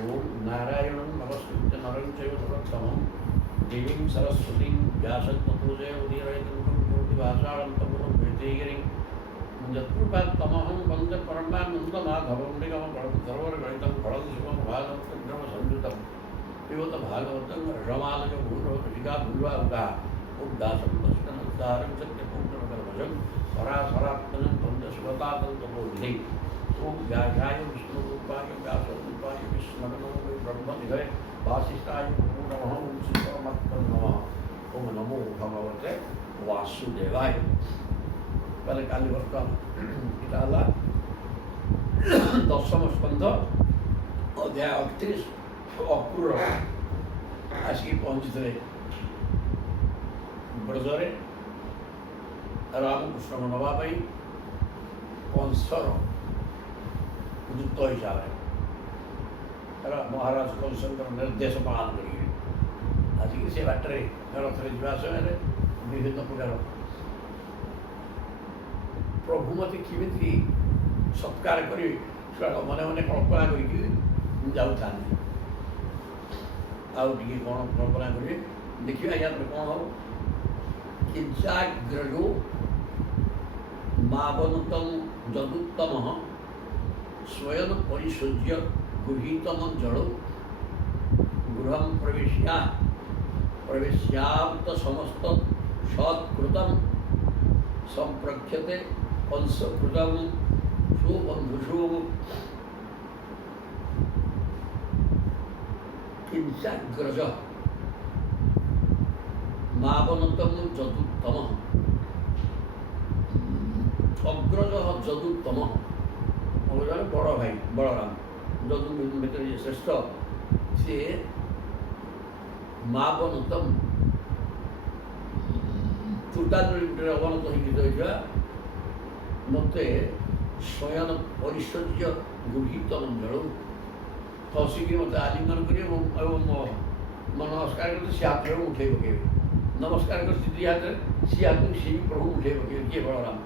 ओम नारायणं नमस्कृत्य नरं चैव नरोत्तमं देवीं सरस्वतीं व्यासं ततो जयमुदीरयेत् भाषाणं तमो भेतेगिरिं यत्कृपात्तमहं वन्दे परमानन्दमाधवं निगमं सर्वगणितं फलं शिवं भागवतं संयुतं पिबत भागवतं रमालय भूरवशिका भूर्वाहुगा उद्दासं दर्शनोद्धारं सत्यपूर्णमकरभजं पराशरात्मनं वन्दे शिवतातन्तबोधिं ओम व्यासाय विष्णुरूपाय व्यासरूपाय विष्णुनमो ब्रह्मनिधये वासिष्ठाय नमो नमः ओम श्रीपरमात्मने नमः ओम नमो भगवते वासुदेवाय। पहले काली वर्तमान इटा हला दशम स्कंध अध्याय 38 अक्रूर आसिक पहुँची ब्रजरे रामकृष्ण नवाई कंसर युक्त हिसाब से महाराज कंसर निर्देश पालन करेंगे आसिक से बाटर रथ जा समय विभिन्न प्रकार प्रभु मत केमी सत्कार कर मन मन कल्पना कर आगे कौन कल्पना करेंगे देखिए या कौन हम किंचाग्रजो मावनुतम जदुत्तम स्वयं परिसृज्य गृहीतम जड़ो गृह प्रवेश्यात समस्त सत्कृतम संप्रख्यते कंसकृतम सुबंधुषु किंचाग्रज मावनुतम जदुत्तम अग्रज जदुत्तम बड़ भाई बलराम जदु भर श्रेष्ठ सी मावनुतम चूटादुरी गुटे अवनत होता मत स्वयं परिसर्य गृहीत जल खसिक मत आलिंगन कर नमस्कार करते सी हाथ में उठे पकेबे नमस्कार कर सी हाथ सी हाथ सी प्रभु उठे पकेबे किए बलराम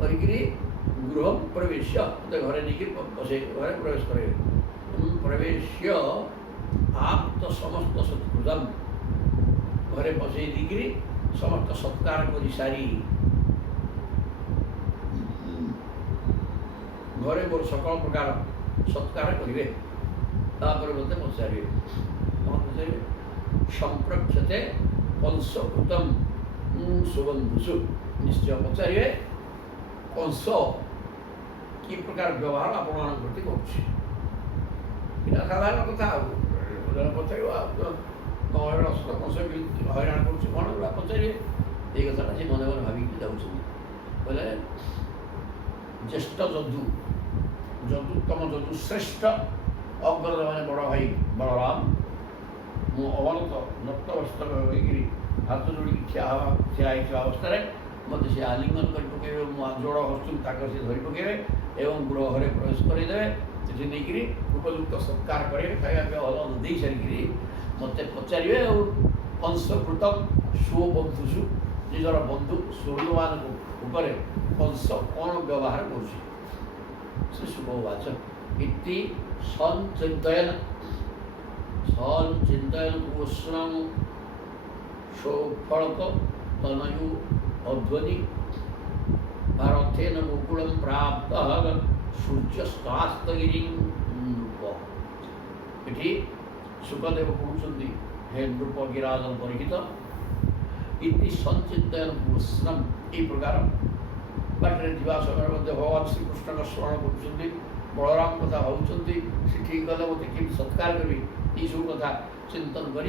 करी गृह प्रवेश मत घरे नहीं बसे घरे प्रवेश करे प्रवेश आप तो समस्त सत्कृतम घरे बसई दी समस्त सत्कार कर सारी घरे मोर सकल प्रकार सत्कार करेंगे मत पचारे पचारे संप्रक्षते कंसकृतम सुबंधुषु निश्चय पचारे कंस कि प्रकार व्यवहार आपण प्रति कर साधारण कथा पचार कंस हईराण कर पचारे ये कथा से मन मन भाविक जाऊँगे ज्येष्ठ जदु जदुत्तम जदु श्रेष्ठ अग्रज मैंने बड़ भाई बलराम मु अवनत नक्तवस्त हाथ जोड़ी ठिया अवस्था मत से आलिंगन कर पकेबे जोड़ हस्तु से धरी पकेबे एवं गृह घरे प्रवेश करदे से नहीं उपयुक्त सत्कार करेंगे खाया पिया भल दे सारी मत पचारे कंसकृतम स्वबंधुषु निजर बंधु सूर्य मान कंस कौन व्यवहार कर शुभवाच इति संचिंतन उष्ण सौफलक तनयु अध्वनि रथेन गोकुल प्राप्त सूर्यस्तास्तगिरी ये सुखदेव कहते हे नृप गिराजन परीक्षित इति संचिंतन उष्ण ये प्रकार बाटर जा समय भगवान श्रीकृष्ण का स्मरण कर बलराम कथा भावुंट सी ठीक गले मत कि सत्कार करी ये सब कथा चिंतन कर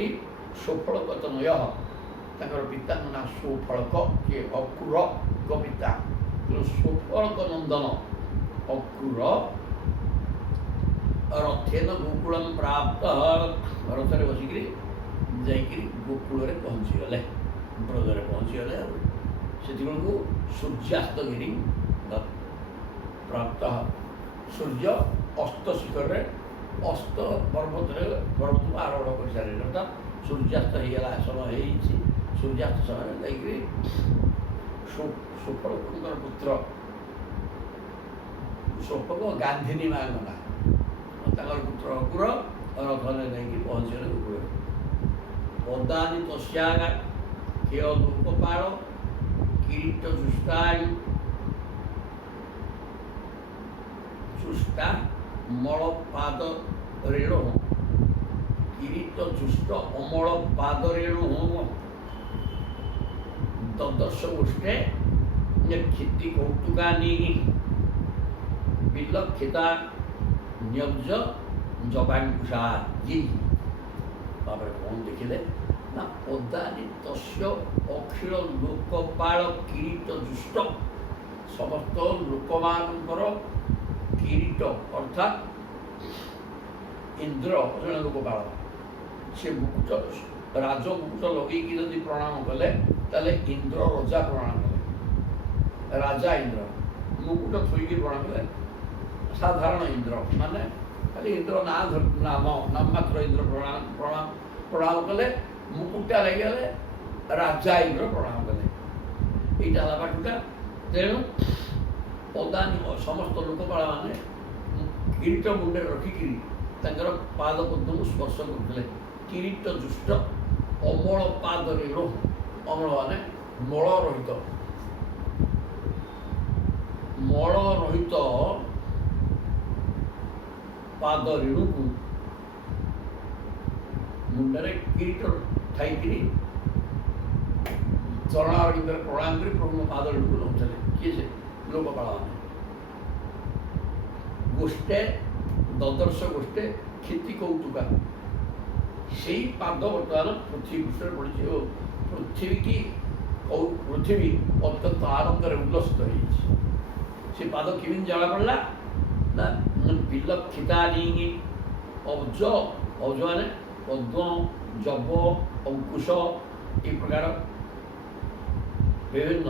सौफलक तनय पिता ना सौफलक किए अक्रूर को पिता सौफलक नंदन अक्रूर रथेन गोकुल प्राप्त रथरे बसिक गोकुल पहुँचीगले ब्रजरे पहुँचीगले से सूर्यास्तगिरी प्राप्त सूर्य अस्त शिखर अस्त पर्वत पर्वत आरोहण कर सारे अर्थात सूर्यास्त होगा समय हो सूर्यास्त समय सुफलकर पुत्र सुफल गांधिनी माँ ना पुत्र अक्रूर ରଥରେ ନେଇକି ପହଞ୍ଚିଗଲେ କୂଳରେ। ପଦାନି ତସ୍ୟାଗା ଖେୟ ଲୋକପାଳ କିରୀଟ ଚୁଷ୍ଟାଇ ଚୁଷ୍ଟା ମଳ ପାଦ ରେଣୁ କିରୀଟ ଚୁଷ୍ଟ ଅମଳ ପାଦ ରେଣୁ ଦଦର୍ଶ ଗୋଷ୍ଠେ କ୍ଷିତି କୌତୁକାନି ବିଲକ୍ଷିତା ନ୍ୟବ୍ଜ ଜବାଙ୍କୁଷା ତାପରେ କ'ଣ ଦେଖିଲେ ନା ପଦାନି ତସ୍ୟ ଅଖିଳ ଲୋକପାଳ କିରୀଟ ଜୁଷ୍ଟ ସମସ୍ତ ଲୋକମାନଙ୍କର କିରୀଟ ଅର୍ଥାତ୍ ଇନ୍ଦ୍ର ଜଣେ ଲୋକପାଳ ସେ ମୁକୁଟ ରାଜ ମୁକୁଟ ଲଗେଇକି ଯଦି ପ୍ରଣାମ କଲେ ତାହେଲେ ଇନ୍ଦ୍ର ରଜା ପ୍ରଣାମ କଲେ ରାଜା ଇନ୍ଦ୍ର ମୁକୁଟ ଥୋଇକି ପ୍ରଣାମ କଲେ ସାଧାରଣ ଇନ୍ଦ୍ର ମାନେ ଖାଲି ଇନ୍ଦ୍ର ନାମ ମାତ୍ର ଇନ୍ଦ୍ର ପ୍ରଣାମ କଲେ ମୁକୁଟଟା ଲାଗିଗଲେ ରାଜା ଇନ୍ଦ୍ର ପ୍ରଣାମ କଲେ ଏଇଟା ହେଲା ପାଠଟା। ତେଣୁ ପଦାନି ସମସ୍ତ ଲୋକପାଳ ମାନେ କିରୀଟ ମୁଣ୍ଡରେ ରଖିକିରି ତାଙ୍କର ପାଦ ପଦ୍ମକୁ ସ୍ପର୍ଶ କରୁଥିଲେ। କିରୀଟ ଜୁଷ୍ଟ ଅମଳ ପାଦ ରେଣୁ ଅମଳ ମାନେ ମଳ ରହିତ ପାଦ ରେଣୁକୁ ମୁଣ୍ଡରେ କିରୀଟ ଥାଇକିରି ଚରଣାରବିନ୍ଦରେ ପ୍ରଣାମ କରି ପ୍ରଭୁଙ୍କ ପାଦ ରେଣୁକୁ ନେଉଥିଲେ। କିଏ ସେ ଲୋକପାଳମାନେ ଗୋଷ୍ଠେ ଦଦର୍ଶ ଗୋଷ୍ଠେ କ୍ଷିତି କୌତୁକା ସେଇ ପାଦ ବର୍ତ୍ତମାନ ପୃଥିବୀ ପୃଷ୍ଠରେ ପଡ଼ିଛି ଓ ପୃଥିବୀ ଅତ୍ୟନ୍ତ ଆନନ୍ଦରେ ଉଲ୍ଲସିତ ହେଇଯାଇଛି। ସେ ପାଦ କେମିତି ଜଣାପଡ଼ିଲା ନା ବିଲକ୍ଷିତାନି ଅବ୍ଜ ମାନେ ପଦ୍ମ ଜବ ଅଙ୍କୁଶ ଏ ପ୍ରକାର ବିଭିନ୍ନ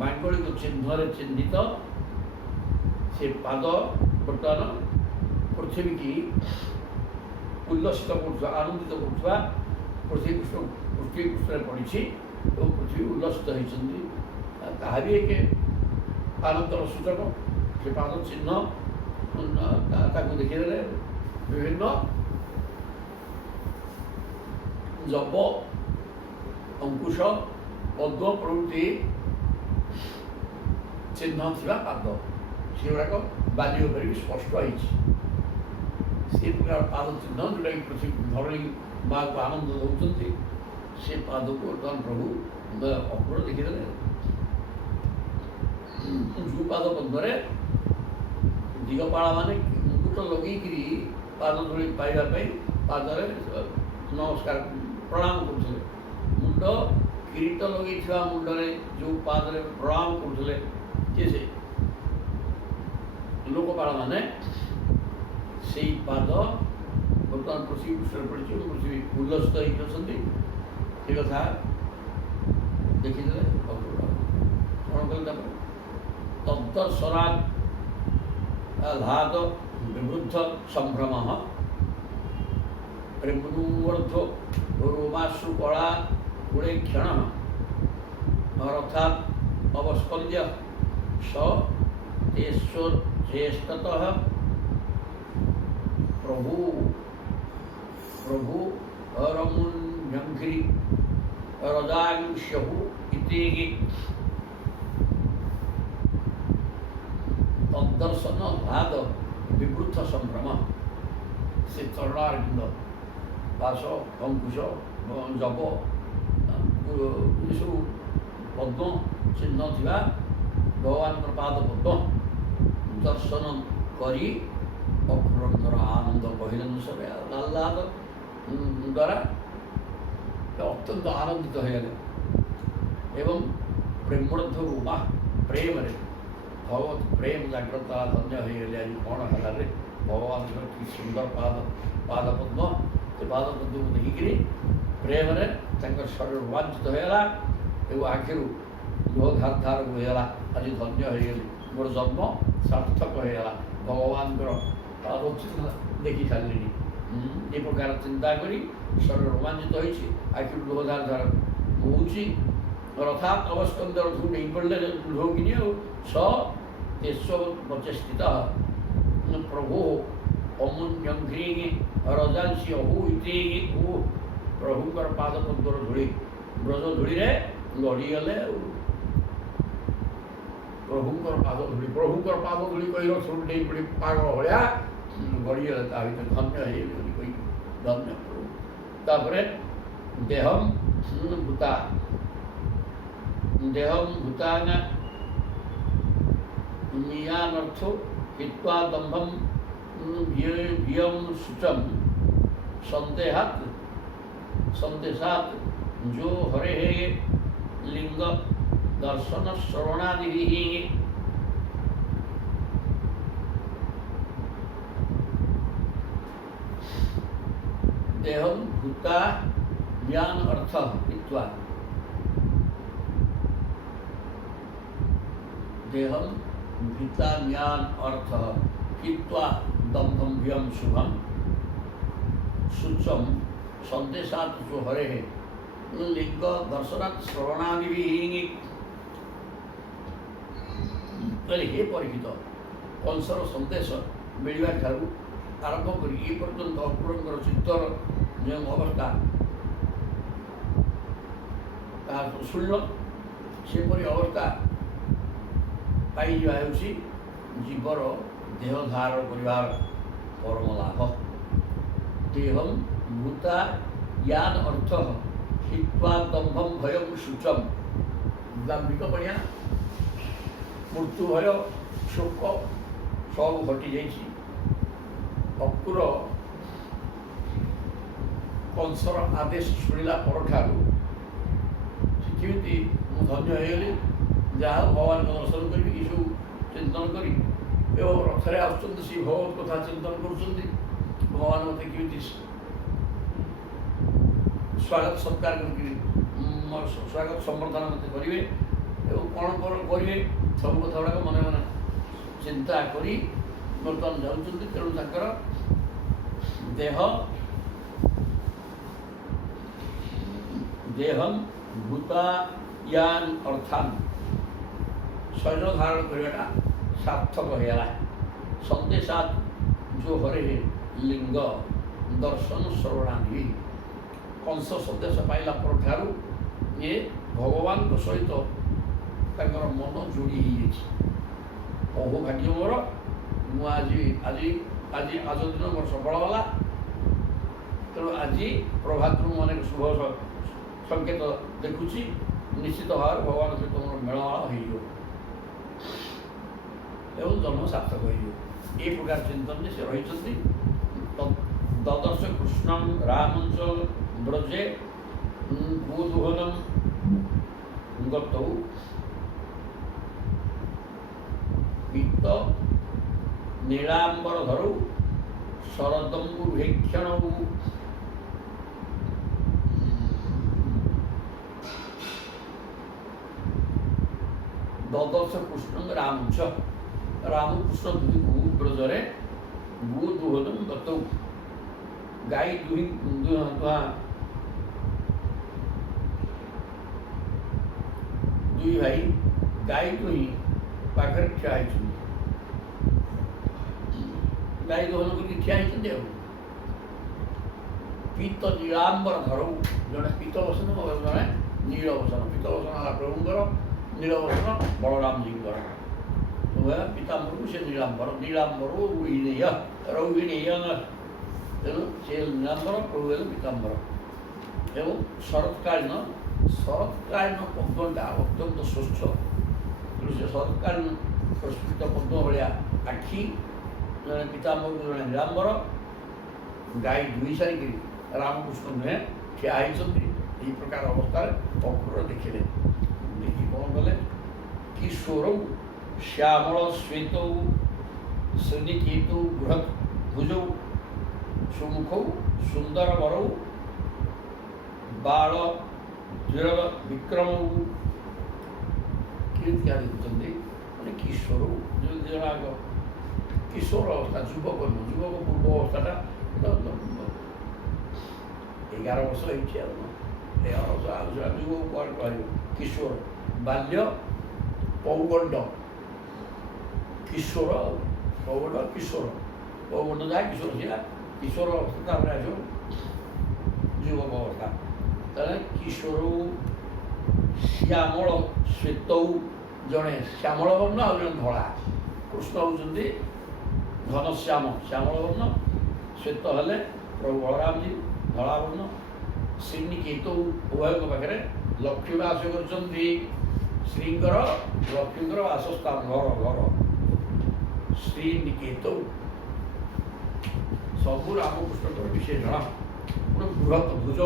ମାଙ୍ଗଳିକ ଚିହ୍ନରେ ଚିହ୍ନିତ ସେ ପାଦ ବର୍ତ୍ତମାନ ପୃଥିବୀକି ଉଲ୍ଲସିତ କରୁଥିବା ଆନନ୍ଦିତ କରୁଥିବା ପୃଥିବୀ ପୃଷ୍ଠରେ ପଡ଼ିଛି ଏବଂ ପୃଥିବୀ ଉଲ୍ଲସିତ ହେଇଛନ୍ତି। ତାହା ବି ଏକ ଆନନ୍ଦର ସୂଚକ। ସେ ପାଦ ଚିହ୍ନ ତାକୁ ଦେଖିଦେଲେ ବିଭିନ୍ନ ଜବ ଅଙ୍କୁଶ ପଦ୍ମ ପ୍ରଭୃତି ଚିହ୍ନ ଥିବା ପାଦ ସେଗୁଡ଼ାକ ବାଲି ଉପରେ ବି ସ୍ପଷ୍ଟ ହେଇଛି। ସେ ପ୍ରକାର ପାଦ ଚିହ୍ନ ଯେଉଁଟାକି ପୃଥିବୀ ଧରଣୀ ମାଆକୁ ଆନନ୍ଦ ଦେଉଛନ୍ତି ସେ ପାଦକୁ ବର୍ତ୍ତମାନ ପ୍ରଭୁ ଅପୂର୍ବ ଦେଖିଦେଲେ। ଯେଉଁ ପାଦ ପଦ୍ମରେ ଦିଗପାଳ ମାନେ ମୁକୁଟ ଲଗେଇକିରି ପାଦ ଧୂଳି ପାଇବା ପାଇଁ ପାଦରେ ନମସ୍କାର ପ୍ରଣାମ କରୁଥିଲେ। ମୁଣ୍ଡ କିରୀଟ ଲଗେଇଥିବା ମୁଣ୍ଡରେ ଯେଉଁ ପାଦରେ ପ୍ରଣାମ କରୁଥିଲେ କିଏ ସେ ଲୋକପାଳ ମାନେ ସେଇ ପାଦ ବର୍ତ୍ତମାନ ପୃଥିବୀ ପୃଷ୍ଠରେ ପଡ଼ିଛି ପୃଥିବୀ ଉଲ୍ଲସିତ ହେଇକି ଅଛନ୍ତି। ସେ କଥା ଦେଖିଦେଲେ କ'ଣ କଲେ ତାପରେ ତଦ୍ଦର୍ଶନାତ୍ ଆହ୍ଲାଦ ବିବୃଦ୍ଧ ସମ୍ଭ୍ରମ ପ୍ରେମୂର୍ଦ୍ଧ ରୋମାଶୁ କଳା ଗୁଣେ କ୍ଷଣ ରଥାତ୍ ଅବସ୍କନ୍ଦ୍ୟ ସ ଜ୍ୟେଷ୍ଠତଃ ପ୍ରଭୁ ହରମୁଞ୍ଝଙ୍ଘ୍ରି ରଜାଂଶ୍ୟହୁ ଇତି ତଦ୍ଦର୍ଶନ ଆହ୍ଲାଦ ବିବୃଦ୍ଧ ସମ୍ଭ୍ରମ ସେ ଚରଣାରବିନ୍ଦ ବାସ ଅଙ୍କୁଶ ଜବ ଏସବୁ ପଦ୍ମ ଚିହ୍ନ ଥିବା ଭଗବାନଙ୍କର ପାଦ ପଦ୍ମ ଦର୍ଶନ କରି ଅପୂର୍ଣ୍ଣର ଆନନ୍ଦ ବହିରଂଶରେ ଆହ୍ଲାଦ ଦ୍ୱାରା ଅତ୍ୟନ୍ତ ଆନନ୍ଦିତ ହୋଇଗଲେ ଏବଂ ପ୍ରେମୂର୍ଦ୍ଧ ଉମା ପ୍ରେମରେ ଭଗବତ ପ୍ରେମ ଜାଗ୍ରତ ଧନ୍ୟ ହୋଇଗଲେ। ଆଜି କ'ଣ ହେଲା ରେ ଭଗବାନଙ୍କର କି ସୁନ୍ଦର ପାଦ ପଦ୍ମ ସେ ପାଦ ପଦ୍ମକୁ ଦେଖିକିରି ପ୍ରେମରେ ତାଙ୍କର ଶରୀର ରୋମାଞ୍ଚିତ ହୋଇଗଲା ଏବଂ ଆଖିରୁ ଲୁହ ଧାର ହୋଇଗଲା। ଆଜି ଧନ୍ୟ ହୋଇଗଲି, ମୋର ଜନ୍ମ ସାର୍ଥକ ହୋଇଗଲା, ଭଗବାନଙ୍କର ପାଦ ଚିହ୍ନ ଦେଖି ସାରିଲିଣି। ଏ ପ୍ରକାର ଚିନ୍ତା କରି ଶରୀର ରୋମାଞ୍ଚିତ ହୋଇଛି, ଆଖିରୁ ଲୁହ ଧାର ବହୁଛି। ରଥାତ୍ ଅବସ୍କନ୍ଦ୍ୟ ରଥକୁ ନେଇ ପଡ଼ିଲେ ଲୁହକିନି ଆଉ ସ ଦେଶ ପ୍ରଚେଷ୍ଟିତ ପ୍ରଭୁ ଅମୁନ୍ୟଘ୍ରି ରଜାଂଶୀ ଅହୁ ଇତି ପ୍ରଭୁଙ୍କର ପାଦ ପଦ୍ମର ଧୂଳି ବ୍ରଜ ଧୂଳିରେ ଗଡ଼ିଗଲେ ଆଉ ପ୍ରଭୁଙ୍କର ପାଦ ଧୂଳି କହିଲ ସବୁ ଡେଇ ପଡ଼ି ପାଗଳ ଭଳିଆ ଗଡ଼ିଗଲେ ତା ଭିତରେ ଧନ୍ୟ ହେଇଗଲି ବୋଲି କହି ଧନ୍ୟ ପ୍ରଭୁ। ତାପରେ ଦେହମ୍ ଭୂତାନା ନିୟାନର୍ଥ ହିତ୍ୱା ଦମ୍ଭମ୍ ଭିୟଂ ଶୁଚମ୍ संदेशात जो हरे लिंग दर्शन श्रवणादि देहम भूता ज्ञान अर्थ हित्वा देहम भूता ज्ञान अर्थ हित्वा दम्भम व्यम शुभम शुचम संदेशात जो हरे लिंग दर्शनात् श्रवणादि हे परीक्षित कंसर संदेश मिलवा ठारू आरंभ कर पर्यंत अक्रूरंकर चित्तर जो अवस्था शुणल सेपरी अवस्था पाई जीवर देह धारण कर परम लाभ देहम भूता यान अर्थ हित्वा दम्भम भयम शुचम दाम्भिक बढ़िया मृत्यु भय शोक सब घटी जाइए अक्रूर कंसर आदेश शुणिला परठारू केमी धन्य होगली जहाँ भगवान दर्शन करी सब चिंतन करी रथरे आसुँच से भगवत कथा चिंतन कर भगवान मत केमी स्वागत सत्कार स्वागत संबर्धना मत करेंगे कौन कौन करेंगे सब कथा गुड़ाक मन मन चिंता करी बर्तमान जाऊँच तेणु तक देह देहम भूतायान अर्थान शरीर धारण करवाटा सार्थक होगा संदेशात जो हरे लिंग दर्शन श्रवणादि कंस संदेश पाइला पर ये भगवान सहित मन जोड़ी अहो भाग्य मोर आज दिन मोर सफल गला तेणु आज प्रभात मन शुभ संकेत देखुची निश्चित भाव भगवान सहित मोर मेलमाल हो जन्म सार्थक हो प्रकार चिंतन से रही ददर्श कृष्ण रामंच ब्रजे भूदुहनम गतौ पित्त नीलांबर धरौ शरदम्बु भेक्षणौ ददर्श कृष्ण रामंच रामकृष्ण भू ब्रजरे भूदुहनम गतौ गाई दुई भाई गाई दुई पाखे ठिया गाई दोहन कर ठिया पीत नीलांबर धरौ जड़े पीत बसन जड़े नील बसन पीत बसन है प्रभुंर नील बसन बलराम जी पीताम्बर से नीलांबर नीलांबर रोहिणीय रोहिणीय तेणु से नीलांबर प्रभु पीताम्बर एवं शरत्कालीन पद्मटा अत्यंत स्वच्छ से शरत्कालीन प्रस्फुट पद्म भाया आखि जड़े पीताम्बर जड़े नीलांबर गाई दुई सारिक रामकृष्ण नुहे ठिया यही प्रकार अवस्था अक्रूर देखिले देखी कौन कले किशोर श्यामल श्वेत श्रेणीकेतु बृहत भुजौ सुमुख सुंदर वरौ बाल दृढ़ विक्रम क्या देखते मैंने किशोर जो जनाक किशोर अवस्था युवक युवक पूर्व अवस्था 11 वर्ष हो 11 वर्ष आलोचना युवक कौन कह किशोर बाल्य पौगंड किशोर पौगंड किशोर ପୌଗଣ୍ଡ ଯାଏ କିଶୋର ଥିଲା, କିଶୋର ଅବସ୍ଥା ତାପରେ ଆସିବ ଯୁବକ ଅବସ୍ଥା। ତାହେଲେ କିଶୋର ଶ୍ୟାମଳ ଶ୍ଵେତ ଜଣେ ଶ୍ୟାମଳ ବର୍ଣ୍ଣ ଆଉ ଜଣେ ଧଳା। କୃଷ୍ଣ ହେଉଛନ୍ତି ଘନଶ୍ୟାମ ଶ୍ୟାମଳ ବର୍ଣ୍ଣ, ଶ୍ଵେତ ହେଲେ ପ୍ରଭୁ ବଳରାମଜୀ ଧଳା ବର୍ଣ୍ଣ। ଶ୍ରୀନିକେତ ଉଭୟଙ୍କ ପାଖରେ ଲକ୍ଷ୍ମୀ ବାସ କରୁଛନ୍ତି। ଶ୍ରୀଙ୍କର ଲକ୍ଷ୍ମୀଙ୍କର ବାସସ୍ଥାନ ଘର ଶ୍ରୀନିକେତ। ସବୁ ରାମକୃଷ୍ଣଙ୍କର ବିଶେଷଣ। ବୃହତ୍ ଭୁଜ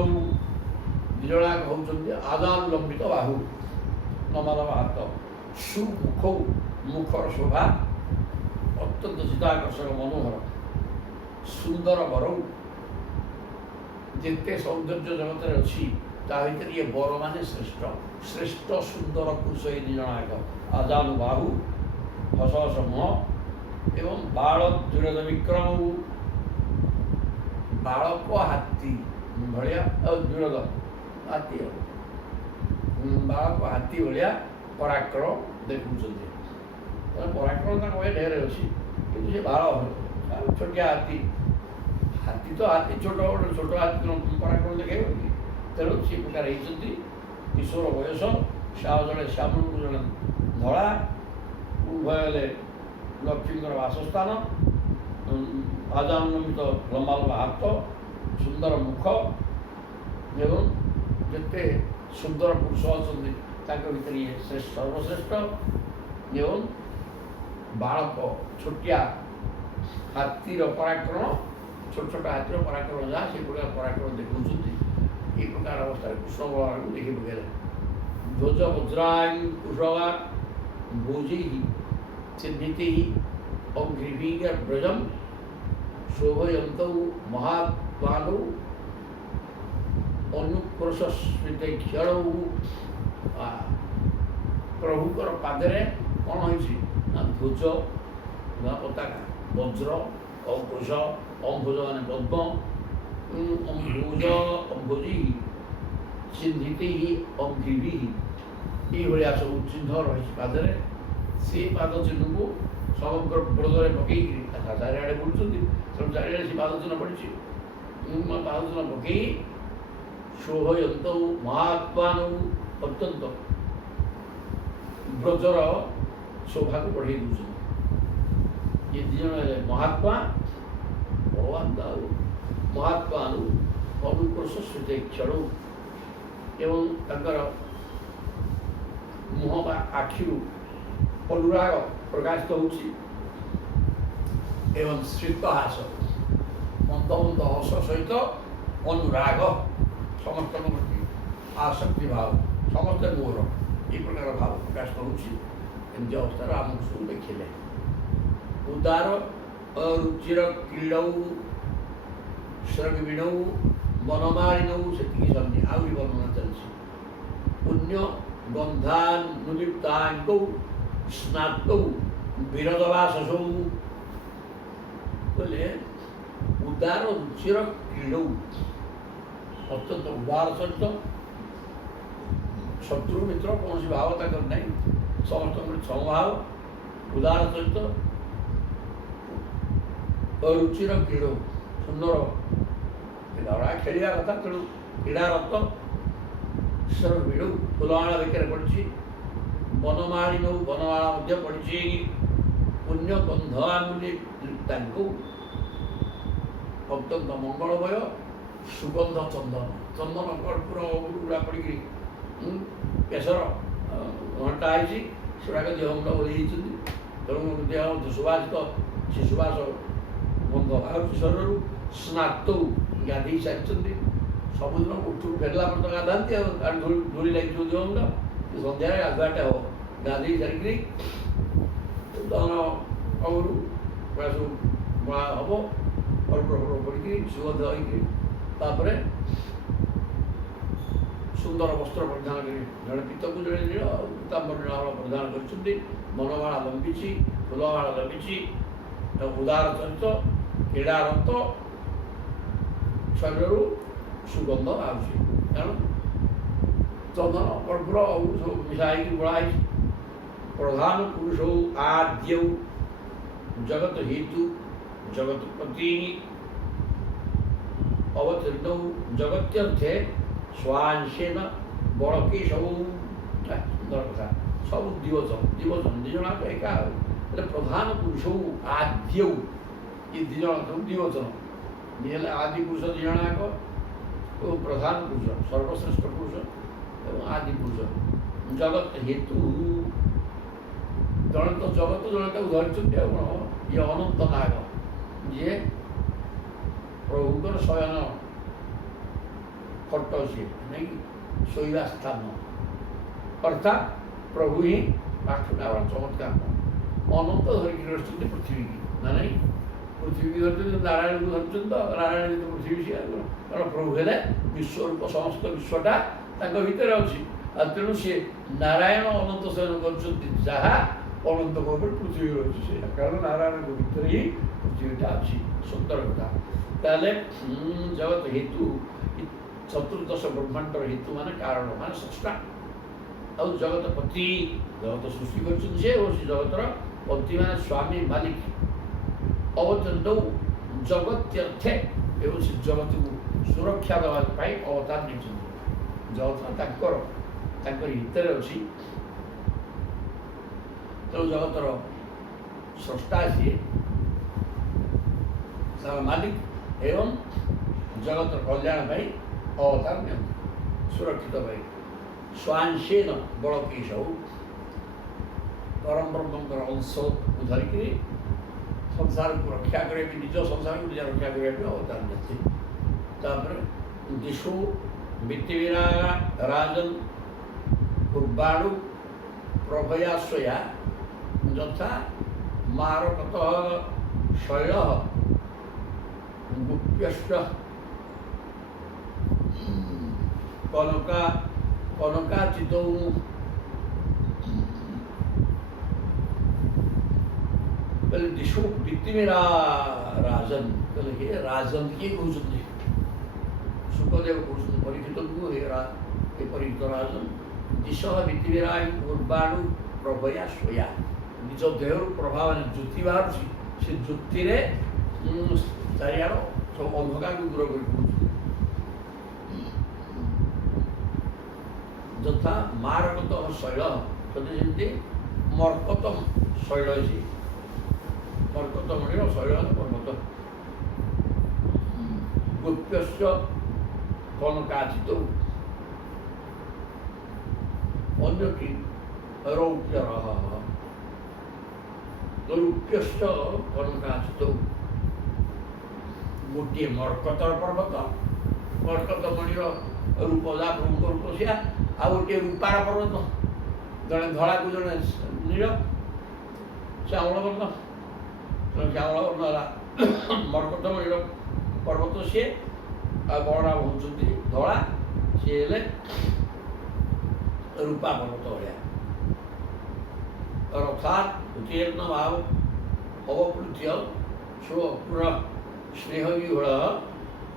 ଦିଜଣାକ ହେଉଛନ୍ତି ଆଦାନୁଲମ୍ବିତ ବାହୁ, ନମଲମ ହାତ। ସୁମୁଖ ମୁଖର ଶୋଭା ଅତ୍ୟନ୍ତ ଚିତ୍ତାକର୍ଷକ ମନୋହର। ସୁନ୍ଦର ବରଉ, ଯେତେ ସୌନ୍ଦର୍ଯ୍ୟ ଜଗତରେ ଅଛି ତା ଭିତରେ ଇଏ ବର ମାନେ ଶ୍ରେଷ୍ଠ ଶ୍ରେଷ୍ଠ ସୁନ୍ଦର ପୁରୁଷ ଏ ଦୁଇ ଜଣ ଯାକ। ଆଦାନୁ ବାହୁ, ହସ ହସ ମୁହଁ ଏବଂ ବାଳ ଦୃଢ଼ ବିକ୍ରମ, ବାଳକ ହାତୀ ଭଳିଆ ଆଉ ଦୃଢ଼ ହାତୀ, ବାଳକ ହାତୀ ଭଳିଆ ପରାକ୍ରମ ଦେଖୁଛନ୍ତି। ପରାକ୍ରମ ତାଙ୍କ ଭାଇ ଢେର ଅଛି, କିନ୍ତୁ ସେ ବାଳ ଛୋଟିଆ ହାତୀ। ହାତୀ ତ ହାତୀ ଛୋଟ ହାତୀ ପରାକ୍ରମ ଦେଖେଇବ କି? ତେଣୁ ସେ ପ୍ରକାର ହେଇଛନ୍ତି। କିଶୋର ବୟସ, ଜଣେ ଶ୍ୟାମଳକୁ ଜଣେ ଧଳା, ଉଭୟ ହେଲେ ଲକ୍ଷ୍ମୀଙ୍କର ବାସସ୍ଥାନ। ଆଦାନୁଲମ୍ବିତ ଲମ୍ବା ଲମ୍ବା ହାତ, ସୁନ୍ଦର ମୁଖ ଏବଂ ଯେତେ ସୁନ୍ଦର ପୁରୁଷ ଅଛନ୍ତି ତାଙ୍କ ଭିତରେ ଇଏ ସର୍ବଶ୍ରେଷ୍ଠ। ଏବଂ ବାଳକ ଛୋଟିଆ ହାତୀର ପରାକ୍ରମ, ଛୋଟ ଛୋଟ ହାତୀର ପରାକ୍ରମ ଯାହା ସେ ପ୍ରକାର ପରାକ୍ରମ ଦେଖାଉଛନ୍ତି। এই প্রকার অবস্থায় কৃষ্ণ বলরামকে দেখে গেলেন। ধ্বজ বজ্রাং কুশলা ভোজৈ চিহ্নিতৈ অগ্রিভীর ব্রজম শোভয়ন্তৌ মহাত্মানৌ অনুক্রোশস্মিতৈক্ষণৌ। ପ୍ରଭୁଙ୍କର ପାଦରେ କ'ଣ ହୋଇଛି ନା ଧ୍ୱଜ ବା ପତାକା, ବଜ୍ର, ଅଙ୍କୁଶ, ଅମ୍ଭୁଜ ମାନେ ପଦ୍ମ, ଅମ୍ଭୋଜୀ ଚିହ୍ନିତି ଅଗ୍ରିଭି, ଏଇଭଳିଆ ସବୁ ଚିହ୍ନ ରହିଛି ପାଦରେ। ସେ ପାଦ ଚିହ୍ନକୁ ସମଗ୍ର ବ୍ରଜରେ ପକେଇକିରି ଚାରିଆଡ଼େ ବୁଲୁଛନ୍ତି। ତେଣୁ ଚାରିଆଡ଼େ ସେ ପାଦ ଚିହ୍ନ ପଡ଼ିଛି। ପାଦ ଚିହ୍ନ ପକେଇ ଶୋଭୟନ୍ତ ମହାତ୍ମାନ, ଅତ୍ୟନ୍ତ ବ୍ରଜର ଶୋଭାକୁ ବଢ଼େଇ ଦେଉଛନ୍ତି। ଏ ଦୁଇ ଜଣ ହେଲେ ମହାତ୍ମା, ଭଗବାନ ଆଉ ମହାତ୍ମାରୁ ଅନୁକ୍ରୋଶ ସ୍ମିତୈକ୍ଷଣ ଏବଂ ତାଙ୍କର ମୁହଁ ବା ଆଖିରୁ ଅନୁରାଗ ପ୍ରକାଶିତ ହେଉଛି ଏବଂ ସ୍ମିତହାସ, ମନ୍ଦ ମନ୍ଦ ହସ ସହିତ ଅନୁରାଗ, ସମସ୍ତଙ୍କ ପ୍ରତି ଆସକ୍ତି ଭାବ, ସମସ୍ତେ ମୋର এই প্রকার ভাব প্রকাশিত হচ্ছে। এমনি অবস্থার রামকৃষ্ণ দেখিলে। উদার রুচির ক্রীড়ৌ স্রগবিণৌ বনমালিনৌ, সেটিকি সামনে আହୁରି ବର୍ଣ୍ଣନା ଚାଲିଛି। ପୁଣ୍ୟ ଗନ୍ଧାନୁଲିପ୍ତାଙ୍କୌ ସ୍ନାତୌ ବିରଦବାସସୌ ବୋଲେ ଉଦାର ରୁଚିର କ୍ରୀଡ଼ୌ, ଅତ୍ୟନ୍ତ ଉଦାର ସହିତ ଶତ୍ରୁ ମିତ୍ର କୌଣସି ଭାବ ତାଙ୍କର ନାହିଁ, ସମସ୍ତଙ୍କର ସମଭାବ, ଉଦାର ସହିତ ରୁଚିର କ୍ରୀଡ଼, ସୁନ୍ଦର ପିଲାଗୁଡ଼ା ଖେଳିବା କଥା। ତେଣୁ କ୍ରୀଡ଼ାରତ ବିଡ଼ୁ ଫୁଲମାଳା ବେକରେ ପଡ଼ିଛି, ବନମାଳି ନଉ ବନମାଳା ମଧ୍ୟ ପଡ଼ିଛି। ପୁଣ୍ୟ ଗନ୍ଧ ଆଙ୍ଗୁଳି ତାଙ୍କୁ ଅତ୍ୟନ୍ତ ମଙ୍ଗଳମୟ ସୁଗନ୍ଧ ଚନ୍ଦନ, ଚନ୍ଦନ କର୍ପୂର ଗୁଡ଼ା ପଡ଼ିକିରି କେଶର ଘଣ୍ଟା ହେଇଛି, ସେଗୁଡ଼ାକ ଦେହ ମୁଣ୍ଡ ଓହ୍ଲେଇ ଦେଇଛନ୍ତି। ତେଣୁ ଦେହ ସୁବାସିତ, ସେ ସୁବାସ ଗନ୍ଧ ବାହାରୁଛି ଶରୀରରୁ। ସ୍ନାତୌ ଗାଧେଇ ସାରିଛନ୍ତି। ସବୁଦିନ ଉଠୁ ଫେରିଲା ପରେ ତ ଗାଧାନ୍ତି, ଆଉ ଧୂଳି ଲାଗିଥିବ ଦେହ ମୁଣ୍ଡ, ସନ୍ଧ୍ୟାରେ ଗାଧୁଆଟେ ହେବ। ଗାଧେଇ ସାରିକିରି ଦହନ ଅଗରୁ ପୁରା ସବୁ ମଳା ହେବ, କର୍ପୂର ପଡ଼ିକିରି ସୁଗନ୍ଧ ହେଇକିରି ତାପରେ ସୁନ୍ଦର ବସ୍ତ୍ର ପରିଧାନ କରି, ଜଣେ ପିତ୍ତକୁ ଜଣେ ନୀଳ ଆଉ ପୀତାମ୍ବର ନୀଳ ପରିଧାନ କରିଛନ୍ତି। ବନମାଳା ଲମ୍ବିଛି, ଫୁଲମାଳା ଲମ୍ବିଛି, ଉଦାର ଚରିତ, କ୍ରୀଡ଼ାରତ, ଶରୀରରୁ ସୁଗନ୍ଧ ଆସୁଛି। ତେଣୁ ଚନ୍ଦନ କର୍ପୂର ଆଉ ସବୁ ମିଶା ହେଇକି ଗୋଳା ହେଇଛି। ପ୍ରଧାନ ପୁରୁଷ ଆଦ୍ୟଉ ଜଗତ ହେତୁ जगत्पति अवतीर्ण जगत्यर्थे स्वांशेन बड़केशव सुंदर कथा सब दिवचन दिवचन दिजना एका प्रधान पुरुष आद्य ये दिजन दिवचन आदि पुरुष दिजनाक प्रधान पुरुष सर्वश्रेष्ठ पुरुष एवं आदि पुरुष जगत हेतु जड़े तो जगत जड़े धरती ये अनंत नाग जी प्रभुकर शयन खट सी नहीं शोवा स्थान अर्थात प्रभु ही आठटा चमत्कार अनंत धरिकी रही पृथ्वी की ना नहीं पृथ्वी की धरते नारायण को धरते तो नारायण तो पृथ्वी से कारण प्रभु है विश्वरूप समस्त विश्वटा भितर अच्छी तेणु सी नारायण अनंत शयन कर जहाँ अनंत पृथ्वी रही है कारण नारायण को भितर ही पृथ्वीटा अच्छी सुंदर कथा ताले जगत हेतु चतुर्दश ब्रह्मांडर हेतु मान कारण मान स्रष्टा ଆଉ ଜଗତ ପତି ଜଗତ ସୃଷ୍ଟି କରିଛନ୍ତି ସେ ଓ ସେ ଜଗତର ପତି ମାନେ ସ୍ୱାମୀ ମାଲିକ ଅବତୀର୍ଣ୍ଣ ଜଗତ୍ୟର୍ଥେ ଏବଂ ସେ ଜଗତକୁ ସୁରକ୍ଷା ଦେବା ପାଇଁ ଅବତାର ନେଇଛନ୍ତି ଜଗତ ତାଙ୍କରି ଭିତରେ ଅଛି ତେଣୁ ଜଗତର ସ୍ରଷ୍ଟା ସିଏ ତାର ମାଲିକ ଏବଂ ଜଗତର କଲ୍ୟାଣ ପାଇଁ ଅବତାର ନିଅନ୍ତି ସୁରକ୍ଷିତ ପାଇଁ स्वांशेन बड़केशव परम ब्रह्मकर अंश को धरिक संसार को रक्षा करे निज संसार को निज रक्षा करने अवतार देते दिशु वित्तिवीरा राजन पूर्वाणु प्रभयाश्वया यथा मारकत शैल गुप्यश्च कनकाचित पहले दिशु वित्तिमेरा राजन पहले हे राजन किए कहते सुखदेव कहते परीक्षित को हे परीक्षित राजन दिश वित्तिमेरा पूर्वाणु प्रभया स्वया निज देह प्रभाव ज्योति बाहर से ज्योति चारिआड़ सब अंधकार को दूर कर यथा मारकत शैल जमी मर्कत शैल से मर्कत मणि शैल पर्वत गुप्यश्च कनकाचित अन्य कि रौप्यर रौप्यश्च कनकाचित गोटे मर्कतर पर्वत मर्कत मणि रूपदा प्रभु रूप से आ गोटे रूपार पर्वत जड़े धड़ा को जड़े नील श्यामल वर्ण श्यामल वर्ण मर्कत मणि पर्वत सी आ बड़ा होती धड़ा सी रूपा पर्वत भाया अर्थात उत्तीर्ण भाव अवपृथ्य स्वपुर स्नेहविहूल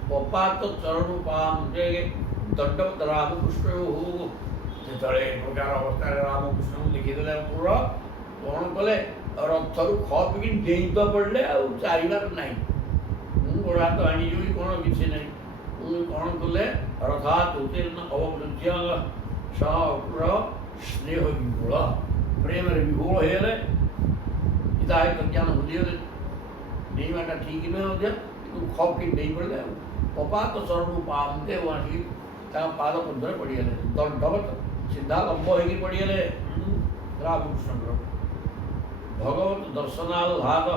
पपात चरण पांते दंडवत रामकृष्ण जो प्रकार अवस्था रामकृष्ण को लिखीदे पूरा कौन कले रथर खपिकी डेई तो पड़े आरिबार ना गोड़ हाथ आनीजी कौन किसी ना कौन कले अर्थात उत्तीर्ण अवपृथ्य सपुर स्नेह विहूल प्रेम विहूल होगले हिताहित ज्ञान बुझीगले डेईवाटा ठीक नुहे खपिकी डेई पड़े पपात चरण पाते वहाँ पाद पद्म पड़गले दंडवत सीधा लंब हो पड़गले रामकृष्ण भगवत दर्शनाल्लाद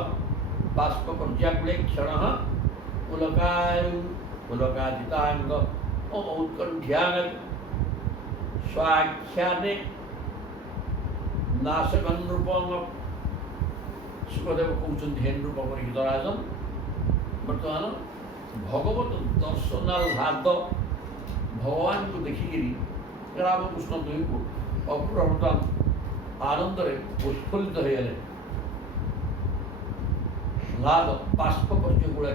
बाष्प पर्याकुले क्षण पुलकादितांग उत्कंठ्यान स्वाख्याने नाशकन रूपम सुखदेव कहते हेन रूप परीक्षित राजन बर्तमान भगवत दर्शनाल्लाद भगवान को देखिकी रामकृष्ण दुई को अपूर्व आनंद उत्फुल्लित हो गले लाद बाष्प पर्य गुड़ा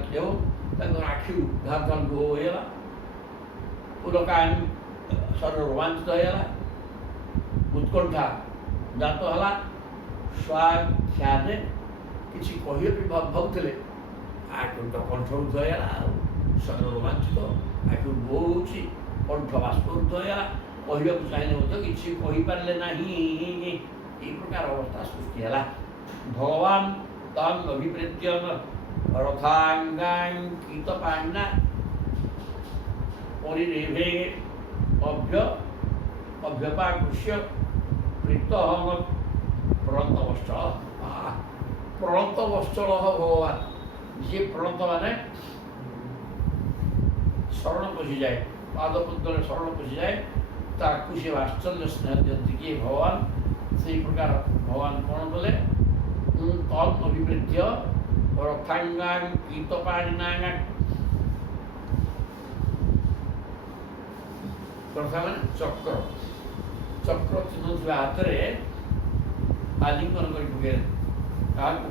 आखि धार धार लुह होगा पुलकायन शरीर रोमांचित होगा उत्कंठा जात है स्वाख्याने किसी कह भावुले ଆଖି ତ କଣ୍ଠରୁଦ୍ଧ ହେଇଗଲା ଆଉ ଶରୀର ରୋମାଞ୍ଚିତ, ଆଖି ବୋଉ ହେଉଛି, କଣ୍ଠ ବାଷ୍ପରୁଦ୍ଧ ହେଇଗଲା, କହିବାକୁ ଚାହିଁଲେ ମଧ୍ୟ କିଛି କହିପାରିଲେ ନାହିଁ। এই ପ୍ରକାର ଅବସ୍ଥା ସୃଷ୍ଟି ହେଲା। ଭଗବାନ ତଂ ଅଭିପ୍ରେତ୍ୟ ରଥାଙ୍ଗାଙ୍କିତ ପାଣିନା ପରିରେଭେ ଅଭ୍ୟପାକୃଷ୍ୟ ପ୍ରୀତଃ ପ୍ରଣତ ବତ୍ସଳ। ପ୍ରଣତ ବତ୍ସଳ ଭଗବାନ, ଯିଏ ପ୍ରଣତ ମାନେ ଶରଣ ପଶିଯାଏ, ପାଦପଦ୍ମରେ ଶରଣ ପଶିଯାଏ, ତାକୁ ସେ ବାତ୍ସଲ୍ୟ ସ୍ନେହ ଦିଅନ୍ତି। କିଏ? ଭଗବାନ। ସେଇ ପ୍ରକାର ଭଗବାନ କ'ଣ କଲେ? ତମ୍ ଅଭିବୃଦ୍ଧ ରଥାଙ୍ଗାଙ୍କିତ ପାଣିନା, ରଥା ମାନେ ଚକ୍ର, ଚକ୍ର ଚିହ୍ନ ଥିବା ହାତରେ ଆଲିଙ୍ଗନ କରି ପକେଇଲେ କାହାକୁ?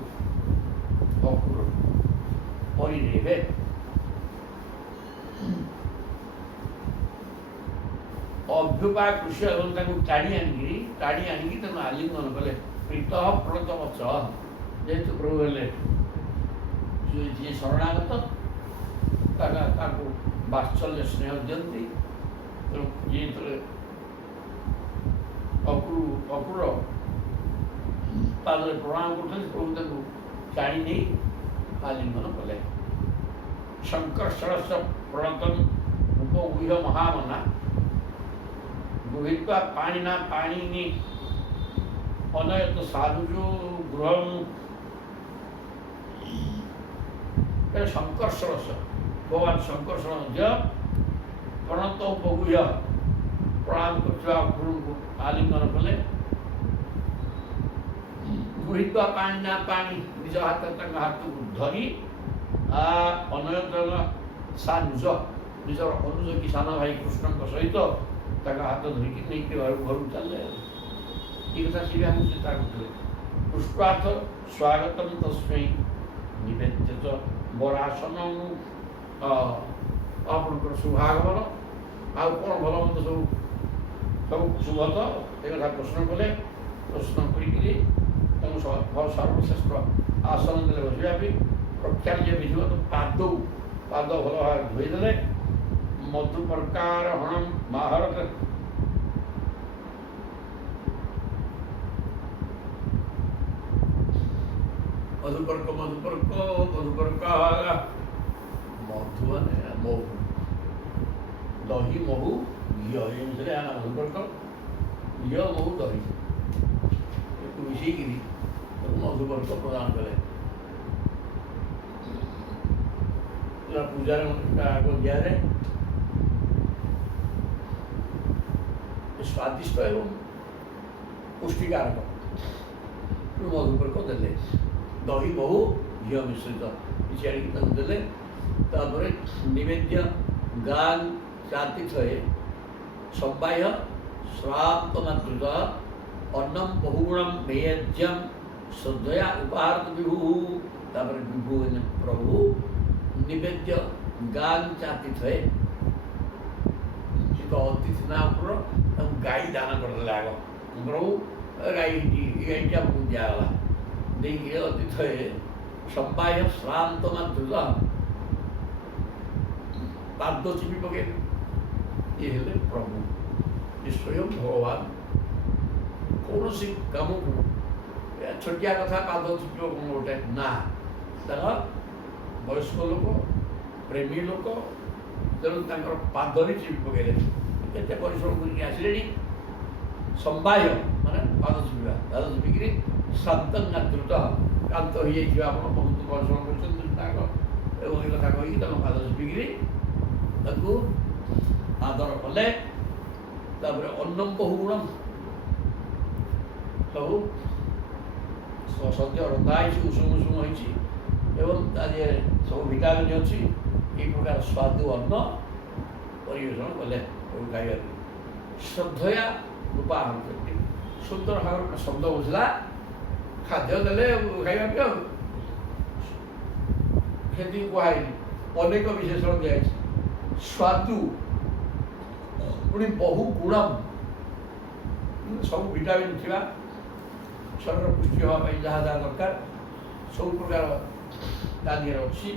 ଅକ୍ରୁର ପରିରେଭେ। ଅଭ୍ୟୁପାକୃଷ୍ୟ ଏବଂ ତାଙ୍କୁ ଟାଣି ଆଣିକି ତାଙ୍କୁ ଆଲିଙ୍ଗନ କଲେ। ପ୍ରୀତଃ ପ୍ରଣତ ବତ୍ସଳ, ଯେହେତୁ ପ୍ରଭୁ ହେଲେ ଯିଏ ଶରଣାଗତ, ତାକୁ ବାତ୍ସଲ୍ୟ ସ୍ନେହ ଦିଅନ୍ତି। ତେଣୁ ଯିଏ ଯେତେବେଳେ ଅକ୍ରୁର ପାଦରେ ପ୍ରଣାମ କରୁଛନ୍ତି, ପ୍ରଭୁ ତାଙ୍କୁ ଟାଣି ନେଇ ଆଲିଙ୍ଗନ କଲେ। ଶଙ୍କର୍ଷଣସ୍ୟ ପ୍ରଣତଂ ଉପଗୁହ୍ୟ ମହାମନା ଗୃହୀତ୍ୱା ପାଣିନା ପାଣିନି ଅନୟତ ସାଧୁଜୁ ଗୃହଂ। ଶଙ୍କର୍ଷଣସ୍ୟ ଭଗବାନ ଶଙ୍କର୍ଷଣ ମଧ୍ୟ ପ୍ରଣତ ଉପଗୁହ୍ୟ ପ୍ରଣାମ କରୁଥିବା ଅକ୍ରୁରଙ୍କୁ ଆଲିଙ୍ଗନ କଲେ। ଗୃହୀତ୍ୱା ପାଣିନା ପାଣି, ନିଜ ହାତରେ ତାଙ୍କ ହାତକୁ ଧରି ଅନୟତ ନିଜର ଅନୁଜ କି ସାନ ଭାଇ କୃଷ୍ଣଙ୍କ ସହିତ ତାଙ୍କ ହାତ ଧରିକି ନେଇକି ଘରକୁ ଚାଲିଲେ। ଏ କଥା ସେ ଆମକୁ ଚିନ୍ତା କରୁଥିଲେ। ପୁଷ୍ପାର୍ଥ ସ୍ୱାଗତଂ ତସ୍ମୈ ନିବେଦ୍ୟତ ବରାସନ। ଆପଣଙ୍କର ଶୁଭାଗମନ ଆଉ କ'ଣ ଭଲ ମନ୍ଦ ସବୁ ଶୁଭ ତ, ଏ କଥା ପ୍ରଶ୍ନ କଲେ। ପ୍ରଶ୍ନ କରିକିରି ତାଙ୍କୁ ସର୍ବଶ୍ରେଷ୍ଠ ଆସନ ଦେଲେ ବସିବା ପାଇଁ। ପ୍ରଖ୍ୟାତ ବିଧିବତ ପାଦ ଭଲ ଭାବରେ ଧୋଇଦେଲେ। ମଧୁପର୍କାର ହଣଂ ମାହରତ, ମଧୁପର୍କ ମଧୁ ମାନେ ମହୁ, ଦହି ମହୁ ଘିଅ, ଏ ଭିତରେ ମଧୁପର୍କ, ଘିଅ ମହୁ ଦହି ମିଶେଇକିରି ମଧୁପର୍କ ପ୍ରଦାନ କଲେ। ପୂଜାରେ ଆଗ ଦିଆଯାଏ। ସ୍ୱାଦିଷ୍ଟ ଏବଂ ପୁଷ୍ଟିକାରକ ମଧୁପର୍କ ଦେଲେ। ଦହି ମହୁ ଘିଅ ମିଶ୍ରିତ କିଛି ଆଣିକି ତାଙ୍କୁ ଦେଲେ। ତାପରେ ନିବେଦ୍ୟ ଗାଁ ଚାତିଥଏ ସବାହ୍ୟ ଶ୍ରାନ୍ତ ମାତୃତ ଅନ୍ନମ ବହୁଗୁଣମ ନୈବେଦ୍ୟମ ଶ୍ରଦ୍ଧୟା ଉପହାରତ ବିଭୁ। ତାପରେ ବିଭୁ ପ୍ରଭୁ ନିବେଦ୍ୟ ଗାଁ ଚାତିଥଏ, ସେ ତ ଅତିଥି ନା ଉପର, ତାଙ୍କୁ ଗାଈ ଦାନ କରିଦେଲେ। ଆଗ ପ୍ରଭୁ ଗାଈଟା ଆମକୁ ଦିଆଗଲା, ଦେଇକି ଅତିଥଏ ସବାହ୍ୟ ଶ୍ରାନ୍ତ ମାତୃତ ପାଦ ଚିପି ପକେଇଲେ। ଇଏ ହେଲେ ପ୍ରଭୁ, ସ୍ୱୟଂ ଭଗବାନ। କୌଣସି କାମକୁ ଛୋଟିଆ କଥା ପାଦ ଚିପିବ କ'ଣ ଗୋଟେ ନା, ତାଙ୍କ ବୟସ୍କ ଲୋକ, ପ୍ରେମୀ ଲୋକ, ତେଣୁ ତାଙ୍କର ପାଦ ବି ଚିପି ପକେଇଲେ। କେତେ ପରିଶ୍ରମ କରିକି ଆସିଲେଣି। ସମ୍ବାହ୍ୟ ମାନେ ପାଦ ଚିପିବା, ପାଦ ଚିପିକିରି ଶ୍ରାନ୍ତ ମାତୃତ, କ୍ଳାନ୍ତ ହୋଇଯାଇଥିବା ଆପଣ ବହୁତ ପରିଶ୍ରମ କରୁଛନ୍ତି ତାଙ୍କ, ଏବଂ ଏ କଥା କହିକି ତାଙ୍କ ପାଦ ଚିପିକିରି ତାକୁ ଆଦର କଲେ। ତାପରେ ଅନ୍ନମ ବହୁଗୁଣ, ସବୁ ସଦ୍ୟ ରନ୍ଧା ହେଇଛି, ଉଷୁମ ହେଇଛି ଏବଂ ତା ଦେହରେ ସବୁ ଭିଟାମିନ୍ ଅଛି। এই ପ୍ରକାର ସ୍ୱାଦୁ ଅନ୍ନ ପରିବେଷଣ କଲେ ଖାଇବାକୁ। ଶ୍ରଦ୍ଧୟା ରୂପାହରଣ କଲେ, ସୁନ୍ଦର ଭାବରେ ଶବ୍ଦ ବୁଝିଲା, ଖାଦ୍ୟ ଦେଲେ ଖାଇବାକୁ। ଆଉ ସେତିକି କୁହାହେଇନି, ଅନେକ ବିଶେଷଣ ଦିଆଯାଇଛି। ସ୍ୱାଦୁ ପୁଣି ବହୁ ଗୁଣମ, ସବୁ ଭିଟାମିନ୍ ଥିବା, ଶରୀର ପୁଷ୍ଟି ହେବା ପାଇଁ ଯାହା ଯାହା ଦରକାର ସବୁ ପ୍ରକାର ତା ଦେହରେ ଅଛି।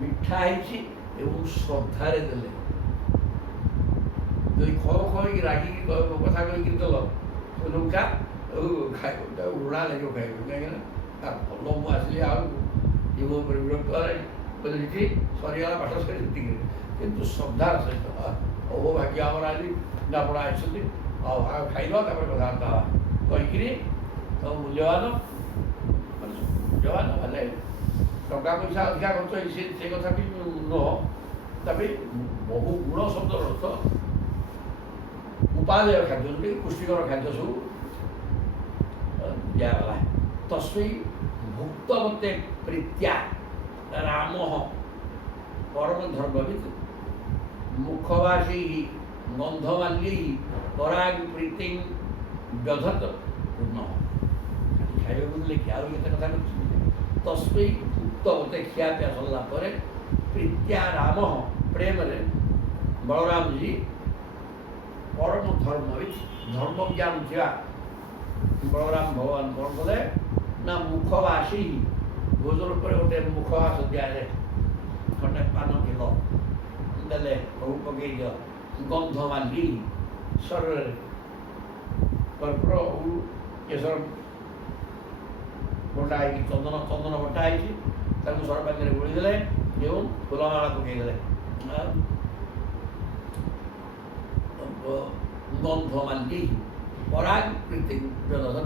ମିଠା ହେଇଛି ଏବଂ ଶ୍ରଦ୍ଧାରେ ଦେଲେ। ଯଦି ଖଅ ଖଇକି ରାଗିକି କଥା କହିକିରି ଦେଲ ଲୋକଟା ଖାଇବ, ତାକୁ ଘୃଣା ଲାଗିବ ଖାଇବ। କାହିଁକିନା ତା ଭଲ ମୁଁ ଆସିଲି ଆଳକୁ ଇଏ ମୋ ଉପରେ ବିରକ୍ତ ହେଲାଣି ବୋଲି ସେଠି ସରିଗଲା ପାଠ ସରି ସେତିକିରେ। କିନ୍ତୁ ଶ୍ରଦ୍ଧାର ସହିତ ଓ ଭାଗ୍ୟ ଆମର ଆଜି ଆପଣ ଆସିଛନ୍ତି, ଆଉ ଖାଇବା ତାପରେ କଥାବାର୍ତ୍ତା ହେବା କହିକିରି ସବୁ ମୂଲ୍ୟବାନ ହେଲେ ଟଙ୍କା ପଇସା ଅଧିକା ଖର୍ଚ୍ଚ ହେଇଛି ସେ କଥା ବି ନୁହଁ। ତାପରେ ବହୁ ଗୁଣ ଶବ୍ଦର ଅର୍ଥ ଉପାଦେୟ ଖାଦ୍ୟ, ଯେଉଁଟାକି ପୁଷ୍ଟିକର ଖାଦ୍ୟ ସବୁ ଦିଆଗଲା। ତସ୍ମୈ ଭୁକ୍ତମତେ ପ୍ରୀତ୍ୟା ରାମ ପରମ ଧର୍ମବିତ୍ ମୁଖବାସୀ ଗନ୍ଧମାଲ୍ୟୈ ପରାଗ ପ୍ରୀତିଂ ବ୍ୟଧତ ପୂର୍ଣ୍ଣ। ଖାଇବାକୁ ଦେଲେ କି ଆଉ କେତେ କଥା କରୁଛନ୍ତି। ତସ୍ମୈ ଭୁକ୍ତମତେ ଖିଆପିଆ ସରିଲା ପରେ ପ୍ରୀତ୍ୟା ରାମ ପ୍ରେମରେ ବଳରାମଜୀ ପରମ ଧର୍ମବିତ୍ ଧର୍ମ ଜ୍ଞାନ ଥିବା ବଳରାମ ଭଗବାନ କ'ଣ କଲେ ନା ମୁଖବାସୀ ଭୋଜନ ପରେ ଗୋଟେ ମୁଖବାସ ଦିଆଯାଏ, ଖଣ୍ଡେ ପାନ କିଲ ଦେଲେ ହଉ ପକେଇ ଦିଅ, ଗନ୍ଧମାଲ୍ୟୈ ଶରୀରରେ କର୍ପୂର କେଶର ବଟା ହେଇକି ଚନ୍ଦନ ବଟା ହେଇଛି ତାକୁ ସରପାଙ୍ଗରେ ଗୋଳିଦେଲେ ଏବଂ ଫୁଲମାଳା ପକେଇଦେଲେ। ଗନ୍ଧମାଲ୍ୟୈ ପରାଗ ପ୍ରୀତି ବ୍ୟଧତ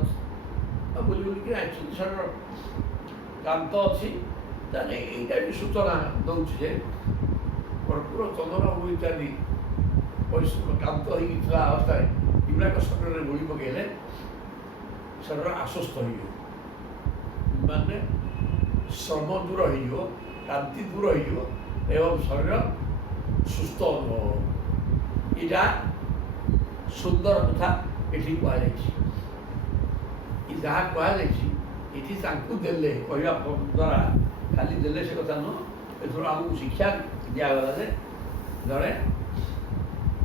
ବୁଲି ବୁଲିକି ଆସିଛନ୍ତି। ଶରୀର କାନ୍ତ ଅଛି, ତାହେଲେ ଏଇଟା ବି ସୂଚନା ଦେଉଛି ଯେ କର୍ପୂର ଚନ୍ଦନ ଇତ୍ୟାଦି ପରିଶ୍ରମ କାନ୍ତ ହେଇକି ଥିବା ଅବସ୍ଥାରେ ଏଗୁଡ଼ାକ ଶରୀରରେ ଗୁଳି ପକେଇଲେ ଶରୀର ଆଶ୍ୱସ୍ତ ହେଇଯିବ, ମାନେ ଶ୍ରମ ଦୂର ହେଇଯିବ, କାନ୍ତି ଦୂର ହେଇଯିବ ଏବଂ ଶରୀର ସୁସ୍ଥ ଅନୁଭବ। ଏଇଟା ସୁନ୍ଦର କଥା ଏଠି କୁହାଯାଇଛି। ଯାହା କୁହାଯାଇଛି ଏଠି ତାଙ୍କୁ ଦେଲେ କହିବା ଦ୍ୱାରା ଖାଲି ଦେଲେ ସେ କଥା ନୁହଁ। ଏଥିରୁ ଆମକୁ ଶିକ୍ଷା ଦିଆଗଲା ଯେ ଜଣେ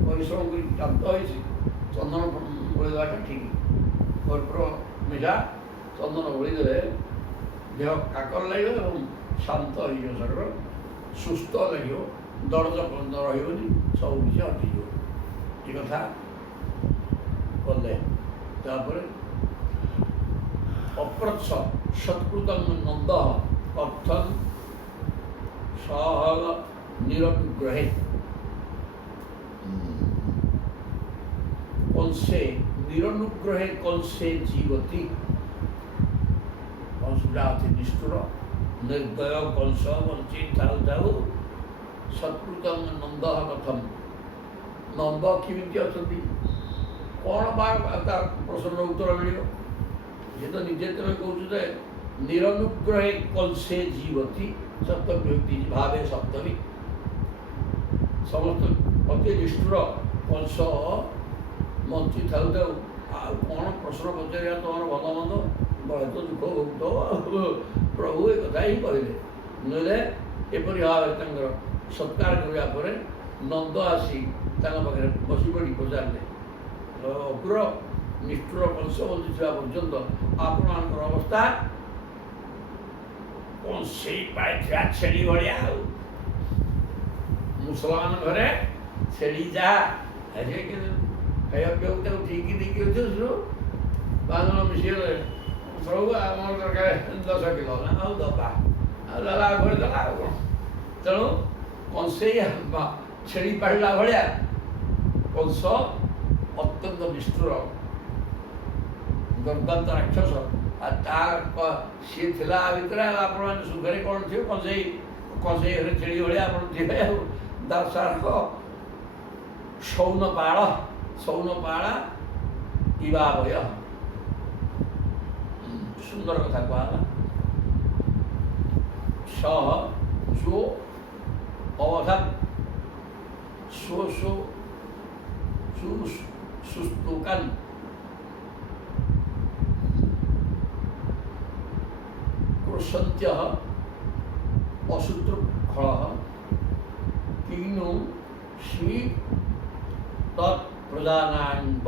ପରିଶ୍ରମ କରି କ୍ଳାନ୍ତ ହୋଇଛି, ଚନ୍ଦନ ଗୋଳିଦେବାଟା ଠିକ୍। କର୍ପୂର ମିଠା ଚନ୍ଦନ ଗୋଳିଦେଲେ ଦେହ କାକର ଲାଗିବ ଏବଂ ଶାନ୍ତ ହେଇଯିବ, ଶରୀର ସୁସ୍ଥ ଲାଗିବ, ଦରଜ ରହିବନି, ସବୁ କିଛି ହଟିଯିବ। ଏ କଥା କଲେ ତାପରେ ଅପ୍ରଚ୍ଛ ସତ୍କୃତଂ ନନ୍ଦ ଅର୍ଥଂ ସହଲ ନିରଗ୍ରହେ কলসে নিরনুগ্রহে কলসে জীবতি। কলসটা আছে নিষ্ঠুর ନିର୍ଦୟ କଂସ ବଞ୍ଚି ଥାଉ ଥାଉ ସତ୍କୃତଂ ନନ୍ଦ କଥମ। ନନ୍ଦ କେମିତି ଅଛନ୍ତି, କ'ଣ ବା ତା ପ୍ରଶ୍ନର ଉତ୍ତର ମିଳିବ? ସେ ତ ନିଜେ ତେବେ କହୁଛୁ ଯେ ନିରନୁଗ୍ରହେ କଲସେ ଜୀବତି, ସପ୍ତମୀ ଭାବେ ସପ୍ତମୀ। ସମସ୍ତ ଅତି ନିଷ୍ଠୁର କଂସ ବଞ୍ଚି ଥାଉ ଥାଉ ଆଉ କ'ଣ ପ୍ରଶ୍ନ ପଚାରିବା ତୁମର ଭଲ ମନ୍ଦ, ବଳେ ତ ଦୁଃଖ ଭୋଗୁଥିବ। ପ୍ରଭୁ ଏ କଥା ହିଁ କହିଲେ। ନହେଲେ ଏପରି ଭାବରେ ତାଙ୍କର ସତ୍କାର କରିବା ପରେ ନନ୍ଦ ଆସି ତାଙ୍କ ପାଖରେ ବସି ପଡ଼ି ପଚାରିଲେ, ଅଗ୍ର ନିଷ୍ଠୁର କଂସ ବଞ୍ଚିଥିବା ପର୍ଯ୍ୟନ୍ତ ଆପଣଙ୍କର ଅବସ୍ଥା କଂସେଇ ପାଇଥିବା ଛେଳି ଭଳିଆ। ଆଉ ମୁସଲମାନ ଘରେ ଛେଳି ଯାହା ଖାଇବା ପିଇବାକୁ ତାକୁ ଠିକ୍ ଦେଇକି ରଖିଛୁ, 5 ଜଣ ମିଶିଗଲେ ପ୍ରଭୁ ଆମର ଦରକାର 10 କିଲୋ ନା, ଆଉ ଦବା ଆଉ ଦେଲା ଘରେ ଦେଲା ଆଉ କ'ଣ। ତେଣୁ କଂସେଇ ଛେଳି ପାଳିଲା ଭଳିଆ କଂସ ଅତ୍ୟନ୍ତ ନିଷ୍ଠୁର ଦୁର୍ଦାନ୍ତ ରାକ୍ଷସ। ଆଉ ତା ସିଏ ଥିଲା ଭିତରେ ଆଉ ଆପଣମାନେ ସୁଖରେ କ'ଣ ଥିବେ, କଂସେଇ ଘରେ ଛେଳି ଭଳିଆ ଆପଣ ଥିବେ। ଆଉ ଦାସାରକ ସୌନପାଳ ଇବା ଭୟ। ସୁନ୍ଦର କଥା କୁହାଗଲା। ସହ ଯୋ ଅବଧାନ ସୁସ୍ତୁକାନ କୃଷନ୍ତ୍ୟ ଅସୂତୃଖଳ କିନୁ ଶ୍ରୀ ତତ୍ ପ୍ରଦାନାନ୍ବ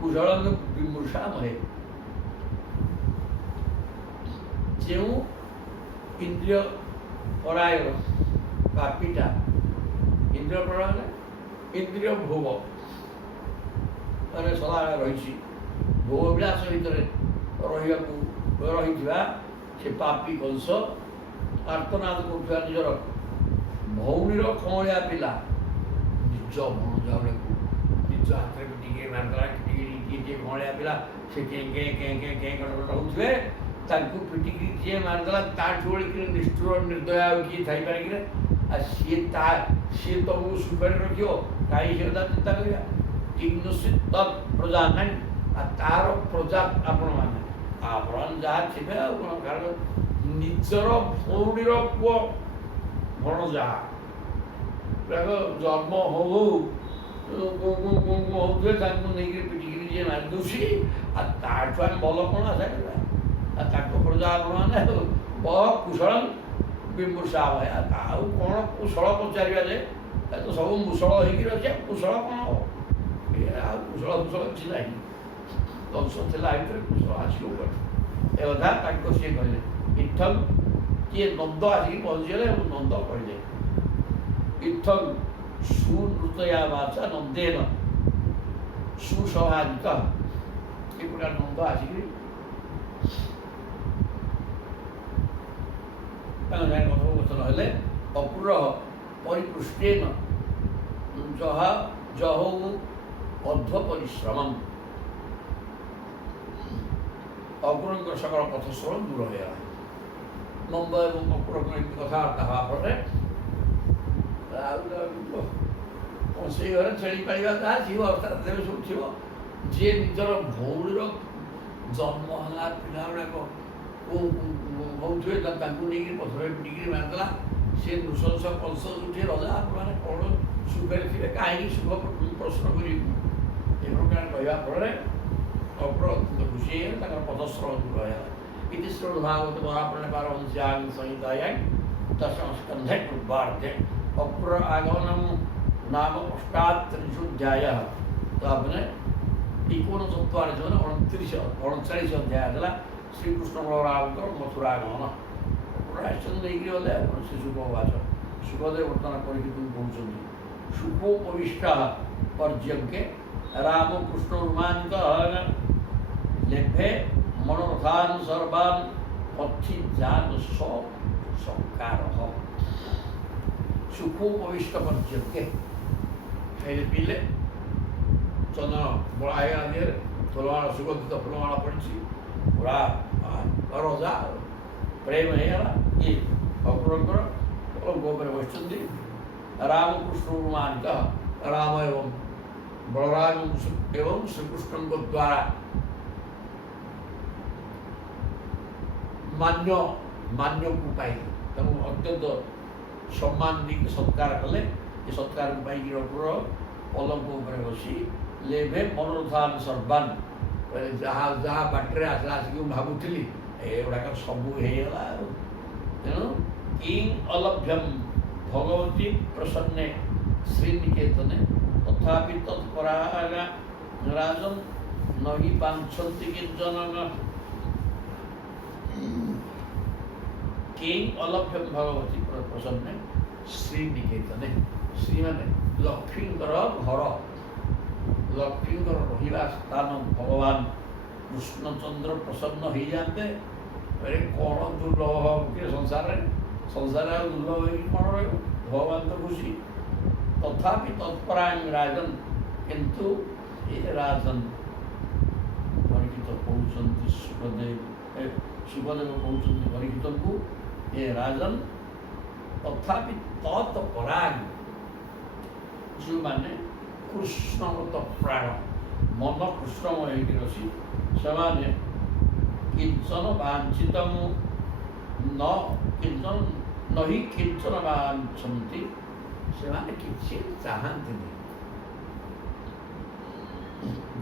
କୁଶଳନ ବିମୃଷାମହେ। ଯେଉଁ ଇନ୍ଦ୍ରିୟ ପରାୟଣ ପାପୀଟା ଇନ୍ଦ୍ରିୟ ପ୍ରଳୟ ଇନ୍ଦ୍ରିୟ ଭୋଗ ମାନେ ସଦାବେଳେ ରହିଛି ଭୋଗ ବିଳାସ ଭିତରେ ରହିଥିବା ସେ ପାପୀ କଂସ ଆର୍ତ୍ତନାଦ କରୁଥିବା ନିଜର ଭଉଣୀର କଅଁଳିଆ ପିଲା ନିଜ ଭଣଜା ଗୁଡ଼ିକୁ ନିଜ ହାତରେ ଟିକେ ମାରିଦେଲା ଟିକେ କଅଁଳିଆ ପିଲା ସେ କେଁ ହେଉଥିବେ ତାଙ୍କୁ ପିଟିକିରି ଯିଏ ମାରିଦେଲା ତାଠୁ ବୋଳିକିରି ନିଷ୍ଠୁର ନିର୍ଦ୍ଦୟ ଆଉ କିଏ ଥାଇପାରେ କିରେ ଆଉ ସିଏ ତମକୁ ସୁଖରେ ରଖିବ କାହିଁ ସେ କଥା ଚିନ୍ତା କରିବା କିଂନୁସି ତତ୍ ପ୍ରଜା ନାହିଁ ଆଉ ତାର ପ୍ରଜା ଆପଣମାନେ ଯାହା ଥିବେ ଆଉ କ'ଣ କାରଣ ନିଜର ଭଉଣୀର ପୁଅ ଭଣଜା ଜନ୍ମ ହଉ ହଉଥିବେ ତାଙ୍କୁ ନେଇକିରି ପିଟିକିରି ଯିଏ ମାରି ଦେଉଛି ଆଉ ତାଠୁ ଆମେ ଭଲ କ'ଣ ଆଶା କରିବା ଆଉ ତାଙ୍କ ପ୍ରଜା ଆପଣମାନେ କୁଶଳ ବିମୂଷା ଭୟ ଆଉ କ'ଣ କୁଶଳ ପଚାରିବା ଯେ ତ ସବୁ ମୁଷଳ ହେଇକିରି ଅଛି ଆଉ କୁଶଳ କ'ଣ ହବ ଆଉ କୁଶଳ କିଛି ନାହିଁ କଂସ ଥିଲା ଭିତରେ କୁଶଳ ଆସିବ କୁଆଡ଼େ ଏ କଥା ତାଙ୍କ ସିଏ କହିଲେ ଇଥଂ କିଏ ନନ୍ଦ ଆସିକି ପହଞ୍ଚିଗଲେ ଏବଂ ନନ୍ଦ କହିଲେ ଇଥଂ ସୁନୃତୟା ବାଚା ନନ୍ଦେନ ସୁସଭାଜିତ ଏ ପ୍ରକାର ନନ୍ଦ ଆସିକିରି ତାଙ୍କ ସାଙ୍ଗେ କଥୋପକଥନ ହେଲେ ଅପୁର ପରିପୃଷ୍ଟେନ ଜହଉ ଅଧ୍ୱ ପରିଶ୍ରମମ୍ ଅପୁରଙ୍କ ସକଳ ପଥଶ୍ରମ ଦୂର ହୋଇଗଲା ନନ୍ଦ ଏବଂ ଅପୁରଙ୍କ ଏମିତି କଥାବାର୍ତ୍ତା ହେବା ଫଳରେ ସେଇ ଘରେ ଛେଳି ପାଳିବା ଯାହା ଥିବ ଅର୍ଥାତ୍ ଦେବେ ସବୁ ଥିବ ଯିଏ ନିଜର ଭଉଣୀର ଜନ୍ମ ହେଲା ପିଲା ଗୁଡ଼ାକ ହଉଥିବେ ତାଙ୍କୁ ନେଇକିରି ପଥରରେ ପିଟିକିରି ମାରିଦେଲା ସେ ନୃଶଂସ କଂସ ଯୋଉଠି ରଜା ଆପଣମାନେ କ'ଣ ସୁଖରେ ଥିବେ କାହିଁକି ସୁଖ ପ୍ରଶ୍ନ କରିବୁ ଏ ପ୍ରକାର କହିବା ଫଳରେ ଅପୁର ଅତ୍ୟନ୍ତ ଖୁସି ହେଇଗଲେ ତାଙ୍କର ପଥଶ୍ରମ ଦୂର ହେଇଗଲା ଇତି ଶ୍ରୀମଦ୍ଭାଗବତ ମହାପୁରାଣେ ପାରମହଂସ୍ୟାଂ ସଂହିତାୟାଂ ଦଶମ ସ୍କନ୍ଧେ ପୂର୍ବାର୍ଦ୍ଧେ ଅପୁର ଆଗମନଂ ନାମ ଅଷ୍ଟାତ୍ରିଂଶୋऽଧ୍ୟାୟः ତାପରେ 39 ଅଧ୍ୟାୟ ହେଲା ଶ୍ରୀକୃଷ୍ଣ ବଳରାମଙ୍କର ମଥୁରାଗମନ ଅପୁର ଆସିଛନ୍ତି ନେଇକିରି ଗଲେ ଆପଣ ସେ ସୁଖବାସ ସୁଖଦେବ ବର୍ତ୍ତମାନ ପରୀକ୍ଷିତଙ୍କୁ କହୁଛନ୍ତି ସୁଖୋପବିଷ୍ଟ ପର୍ଯ୍ୟଙ୍କେ ରାମକୃଷ୍ଣ ରୁମାନିତ ଲେଭେ ମନୋରଥାନ୍ ସର୍ବାନ୍ ପଥି ଜାନ ସକାର ସୁଖୋପବିଷ୍ଟ ପର୍ଯ୍ୟଙ୍କେ ଖାଇଲେ ପିଇଲେ ଚନ୍ଦନ ବଳା ହେଇଗଲା ଦେହରେ ଫୁଲମାଳ ସୁଗନ୍ଧିତ ଫୁଲମାଳ ପଡ଼ିଛି ପୁରା ରଜା ପ୍ରେମ ହେଇଗଲା କି ଅପୁରଙ୍କର ପଲଙ୍କ ଉପରେ ବସିଛନ୍ତି ରାମକୃଷ୍ଣ ରୁମାନିତ ରାମ ଏବଂ ବଳରାମ ଏବଂ ଶ୍ରୀକୃଷ୍ଣଙ୍କ ଦ୍ୱାରା ମାନ୍ୟକୁ ପାଇ ତାଙ୍କୁ ଅତ୍ୟନ୍ତ ସମ୍ମାନ ଦେଇକି ସତ୍କାର କଲେ ଏ ସତ୍କାରକୁ ପାଇକି ଅପୁର ପଲଙ୍କ ଉପରେ ବସି ଲେଭେ ମନୋରଥାନ୍ ସର୍ବାନ୍ କହିଲେ ଯାହା ଯାହା ବାଟରେ ଆସିଲା ଆସିକି ମୁଁ ଭାବୁଥିଲି ଏଗୁଡ଼ାକ ସବୁ ହେଇଗଲା ଆଉ ତେଣୁ କିଂ ଅଲଭ୍ୟମ୍ ଭଗବତୀ ପ୍ରସନ୍ନେ ଶ୍ରୀନିକେତନେ ତଥାପି ତତ୍ପରାଗା ରାଜନ୍ ନହି ବାଞ୍ଛନ୍ତି କିଞ୍ଚନ କିଂ ଅଲଭ୍ୟମ୍ ଭଗବତୀ ପ୍ରସନ୍ନେ ଶ୍ରୀନିକେତନେ ଶ୍ରୀ ମାନେ ଲକ୍ଷ୍ମୀଙ୍କର ଘର ଲକ୍ଷ୍ମୀଙ୍କର ରହିବା ସ୍ଥାନ ଭଗବାନ କୃଷ୍ଣଚନ୍ଦ୍ର ପ୍ରସନ୍ନ ହେଇଯାଆନ୍ତେ କ'ଣ ଦୁର୍ଲଭ ହବ କି ସଂସାରରେ ଆଉ ଦୁର୍ଲଭ ହେଇକି କ'ଣ ରହିବ ଭଗବାନ ତ ଖୁସି ତଥାପି ତତ୍ପରାୟଣ ରାଜନ୍ କିନ୍ତୁ ଏ ରାଜନ୍ ପରୀକ୍ଷିତ କହୁଛନ୍ତି ସୁଖଦେବ କହୁଛନ୍ତି ପରୀକ୍ଷିତଙ୍କୁ ଏ ରାଜନ୍ ତଥାପି ତତ୍ପରାୟଣ ଯେଉଁମାନେ କୃଷ୍ଣଗତ ପ୍ରାଣ ମନ କୃଷ୍ଣମୟ ହେଇକି ଅଛି ସେମାନେ କିଞ୍ଚନ ବାଞ୍ଛିତ ନହି କିଞ୍ଚନ ବାଞ୍ଛନ୍ତି ସେମାନେ କିଛି ଚାହାନ୍ତିନି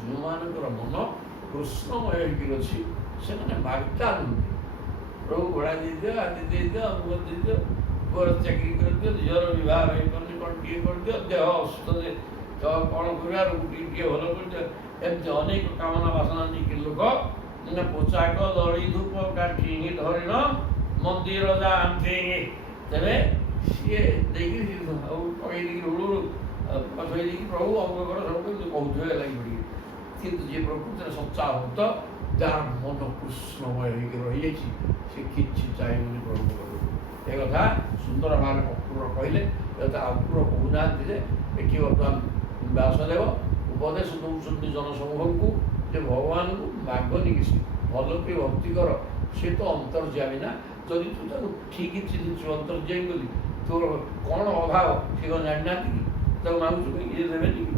ଯେଉଁମାନଙ୍କର ମନ କୃଷ୍ଣମୟ ହେଇକି ଅଛି ସେମାନେ ଚାହାନ୍ତି ପ୍ରଭୁ ଘୋଡ଼ା ଦେଇଦିଅ ଆଦି ଦେଇଦିଅ ଅମୁକ ଦେଇଦିଅ ପୁଅର ଚାକିରି କରିଦିଅ ଝିଅର ବିବାହ ହେଇପାରୁନି କ'ଣ ଟିକେ କରିଦିଅ ଦେହ ଅସୁସ୍ଥ କ'ଣ କରିବା ଟିକେ ଭଲ କରିଦିଅ ଏମିତି ଅନେକ କାମନା ବାସନା ନେଇକି ଲୋକ ପୋଷାକ ଦଳି ଧୂପ କାଠି ହରିଣ ମନ୍ଦିର ଯାଆନ୍ତି ତେବେ ସିଏ ଦେଇକି ପକେଇ ଦେଇକି ରୁଳୁ ପଛେଇ ଦେଇକି ପ୍ରଭୁ ଅମୁକ କର ସବୁ କହୁଥିବେ ଲାଗି ପଡ଼ିକି। କିନ୍ତୁ ଯିଏ ପ୍ରକୃତରେ ସଚ୍ଚା ଭକ୍ତ ଯାହାର ମନ କୃଷ୍ଣମୟ ହେଇକି ରହିଯାଇଛି ସେ କିଛି ଚାହିଁବନି ପ୍ରଭୁ କରୁ। ଏ କଥା ସୁନ୍ଦର ଭାବରେ ଅକ୍ରୁର କହିଲେ। କଥା ଅକ୍ରୁର କହୁନାହାନ୍ତି ଯେ ଏଠି ବର୍ତ୍ତମାନ ବ୍ୟାସଦେବ ଉପଦେଶ ଦେଉଛନ୍ତି ଜନସମୂହଙ୍କୁ ଯେ ଭଗବାନଙ୍କୁ ମାଗନି କିଛି, ଭଲ କି ଭକ୍ତି କର। ସେ ତ ଅନ୍ତର୍ଯ୍ୟାମୀ ନା, ଯଦି ତୁ ତାକୁ ଠିକ୍ ଚିହ୍ନିଛୁ ଅନ୍ତର୍ଯ୍ୟାମୀ ବୋଲି, ତୋର କ'ଣ ଅଭାବ ସେ କ'ଣ ଜାଣିନାହାନ୍ତି କି? ତାକୁ ମାଗୁଛୁ ଇଏ ଦେବେନି କି?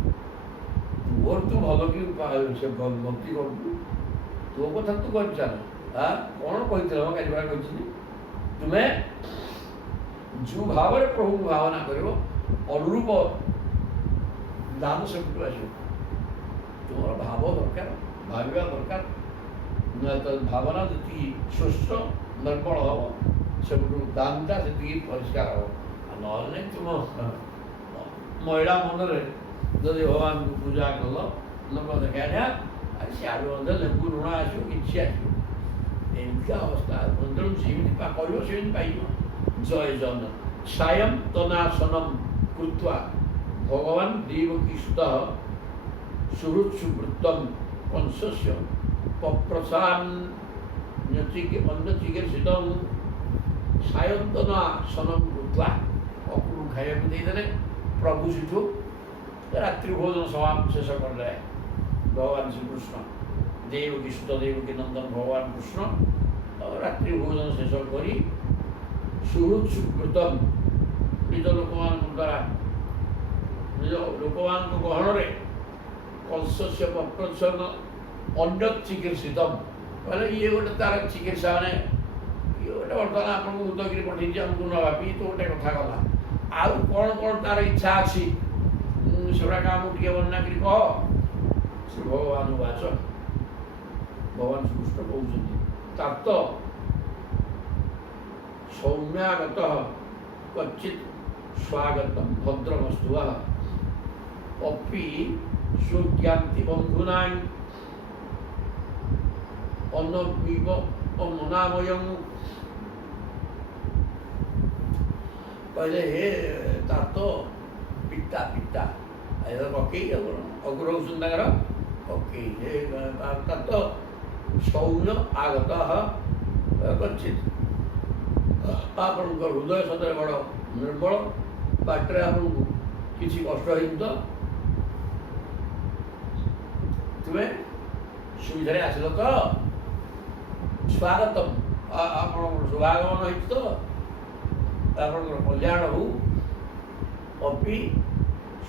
ତୋର ତୁ ଭଲ କି ସେ ଭକ୍ତି କରୁଛୁ, ତୋ କଥା ତୁ କରିଚାଲ। କ'ଣ କହିଥିଲ କାଲି ପରା କହିଛନ୍ତି, ତୁମେ ଯେଉଁ ଭାବରେ ପ୍ରଭୁଙ୍କୁ ଭାବନା କରିବ ଅନୁରୂପ ଦାନ ସେପଟୁ ଆସିବ। ତୁମର ଭାବ ଦରକାର, ଭାବିବା ଦରକାର। ଭାବନା ଯେତିକି ସୁସ୍ଥ ନିର୍ମଳ ହେବ ସେପଟୁ ଦାନଟା ସେତିକି ପରିଷ୍କାର ହେବ। ଆଉ ନହେଲେ ନାହିଁ ତୁମ ମହିଳା ମନରେ ଯଦି ଭଗବାନଙ୍କୁ ପୂଜା କଲ ଲୋକ ଦେଖାଇଲା ସିଆଡ଼ୁ ମଧ୍ୟ ଲେମ୍ବୁ ଲୁଣ ଆସିବ, କିଛି ଆସିବ। ଏମିତିକା ଅବସ୍ଥା ତେଣୁ ଯେମିତି କରିବ ସେମିତି ପାଇବ। ଜୟ ଜଗନ୍ନାଥ। ସାୟଂ ତନାସନମ୍ କୃତ୍ୱା ଭଗବାନ ଦେବକୀ ସୁତଃ ସୁହୃତ୍ସୁବୃତ୍ତଂ କଂସସ୍ୟ ଅନ୍ୟଚିକିତ୍ସିତଂ ସାୟନ୍ତନାସନଂ କୃତ୍ୱା। ଅକୁରୁ ଖାଇବାକୁ ଦେଇଦେଲେ ପ୍ରଭୁ ସେଠୁ ରାତ୍ରି ଭୋଜନ ଶେଷ କରିଲେ। ଭଗବାନ ଶ୍ରୀକୃଷ୍ଣ ଦେବକୀ ସୁତ ଦେବକୀ ନନ୍ଦନ ଭଗବାନ କୃଷ୍ଣ ରାତ୍ରି ଭୋଜନ ଶେଷ କରି ସୁହୃତ୍ସୁବୃତ୍ତଂ ନିଜ ଲୋକମାନଙ୍କ ଦ୍ୱାରା ନିଜ ଲୋକମାନଙ୍କ ଗହଣରେ କଂସସ୍ୟ ପପ୍ରଚ୍ଛନ୍ନ ଅନ୍ୟ ଚିକିତ୍ସିତଂ କହିଲେ ଇଏ ଗୋଟେ ତା'ର ଚିକିତ୍ସା ମାନେ ଇଏ ଗୋଟେ ବର୍ତ୍ତମାନ ଆପଣଙ୍କୁ ଉଦୟଗିରି ପଠେଇଛି ଆମକୁ ନେବା ପାଇଁ ତ ଗୋଟେ କଥା ଗଲା। ଆଉ କ'ଣ କ'ଣ ତା'ର ଇଚ୍ଛା ଅଛି ସେଗୁଡ଼ାକ ଆମକୁ ଟିକେ ବର୍ଣ୍ଣନା କରି କହ। ଶ୍ରୀ ଭଗବାନ ବାଚ ଭଗବାନ ଶ୍ରୀକୃଷ୍ଣ କହୁଛନ୍ତି ତାତ ସୌମ୍ୟାଗତ କ୍ୱଚିତ୍ ସ୍ୱାଗତଂ ଭଦ୍ରମସ୍ତୁଃ ଅପି ସୁଜ୍ଞାନ୍ତି ବନ୍ଧୁନାଂ ଅନ୍ନବିବ ମନାମୟଂ। କହିଲେ ହେ ତାତ ପିତା ପିତା ପକେଇ ଅଗୁର ହେଉଛନ୍ତି ତାଙ୍କର ପକେଇ ତାତ ସୌମ୍ୟ ଆଗତ କ୍ୱଚିତ୍ ଆପଣଙ୍କ ହୃଦୟ ସତରେ ବଡ଼ ନିର୍ମଳ, ବାଟରେ ଆପଣଙ୍କୁ କିଛି କଷ୍ଟ ହେଇନି ତ? ତୁମେ ସୁବିଧାରେ ଆସିଲ ତ? ସ୍ୱାଗତମ୍ ଆପଣଙ୍କର ଶୁଭାଗମନ ହେଇଛି ତ? ଆପଣଙ୍କର କଲ୍ୟାଣ ହଉ। ଅପି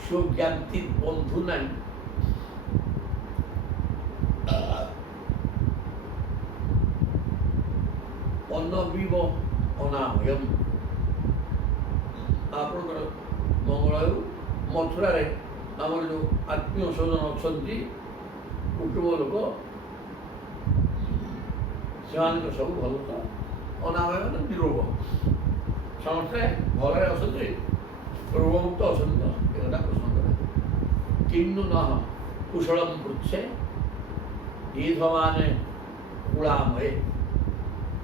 ସୁଜ୍ଞାନ୍ତି ବନ୍ଧୁ ନାହିଁ ଅନ୍ନବିବ ଅନାମୟମ୍। ଆପଣଙ୍କର ମଙ୍ଗଳ ହେଉ। ମଥୁରାରେ ଆମର ଯେଉଁ ଆତ୍ମୀୟ ସ୍ୱଜନ ଅଛନ୍ତି କୁଟୁମ୍ବ ଲୋକ ସେମାନଙ୍କ ସବୁ ଭଲ ତ? ଅନାମୟ ମାନେ ନିରୋଗ, ସମସ୍ତେ ଭଲରେ ଅଛନ୍ତି, ରୋଗମୁକ୍ତ ଅଛନ୍ତି ତ? ଏ କଥା ପ୍ରଶ୍ନ କରେ। କିନ୍ନୁ ନଃ କୁଶଳଂ ପୃଚ୍ଛେ ଈଧମାନେ କୁଳାମୟେ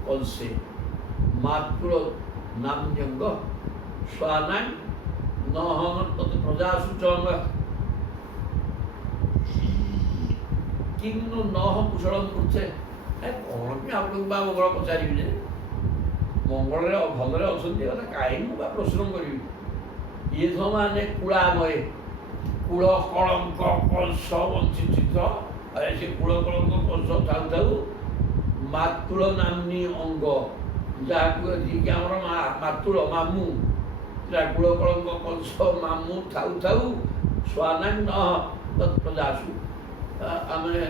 କଂସେ ମାତୃ ନାମ୍ୟଙ୍ଗ ସ୍ୱାନାଂ ନହଂ ତତ୍ ପ୍ରଜାସୁ ଚଙ୍ଗ। କିନ୍ନୁ ନଃ କୁଶଳଂ ପୃଚ୍ଛେ କ'ଣ ବି ଆପଣଙ୍କୁ ବା ମଙ୍ଗଳ ପଚାରିବି ଯେ ମଙ୍ଗଳରେ ଭଲରେ ଅଛନ୍ତି କଥା କାହିଁକି ମୁଁ ବା ପ୍ରଶ୍ନ କରିବି। ଇଏ ମାନେ କୁଳାମୟେ କୂଳ କଳଙ୍କ କଂସ ବଞ୍ଚିତ ସେ କୂଳ କଳଙ୍କ କଂସ ଥାଉ ଥାଉ ମାତୃଳ ନାମ୍ନୀ ଅଙ୍ଗ ଯାହାକୁ ଯିଏକି ଆମର ମାତୃଳ ମାମୁଁ ସେଟା କୂଳ କଳଙ୍କ କଂସ ମାମୁଁ ଥାଉ ଥାଉ ସ୍ୱାନାଂ ନଃ ତତ୍ ପ୍ରଜାସୁ। ଆମେ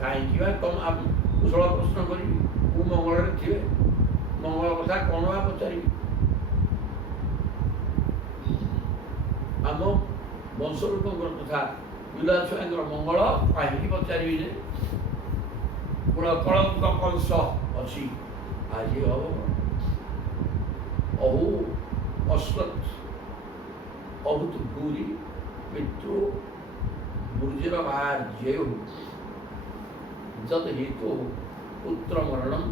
କାହିଁକି ବା କୁଶଳ ପ୍ରଶ୍ନ କରିବି? କେଉଁ ମଙ୍ଗଳରେ ଥିବେ? ମଙ୍ଗଳ କଥା କ'ଣ ବା ପଚାରିବି? ଆମ ବଂଶ ଲୋକଙ୍କର କଥା ପିଲା ଛୁଆଙ୍କର ମଙ୍ଗଳ କାହିଁକି ପଚାରିବି ଯେ? କୂଳ କଳଙ୍କ କଂସ ଅଛି ଆଜି ହବ ଅହୁ ଅଶ୍ବତ୍ ଅଭୂତ ଭୂରି ପିତୃ ଭୂର୍ଜିର ଭାର୍ଯ୍ୟେୟୁ ଯଦ୍ ହେତୁ ପୁତ୍ର ମరణଂ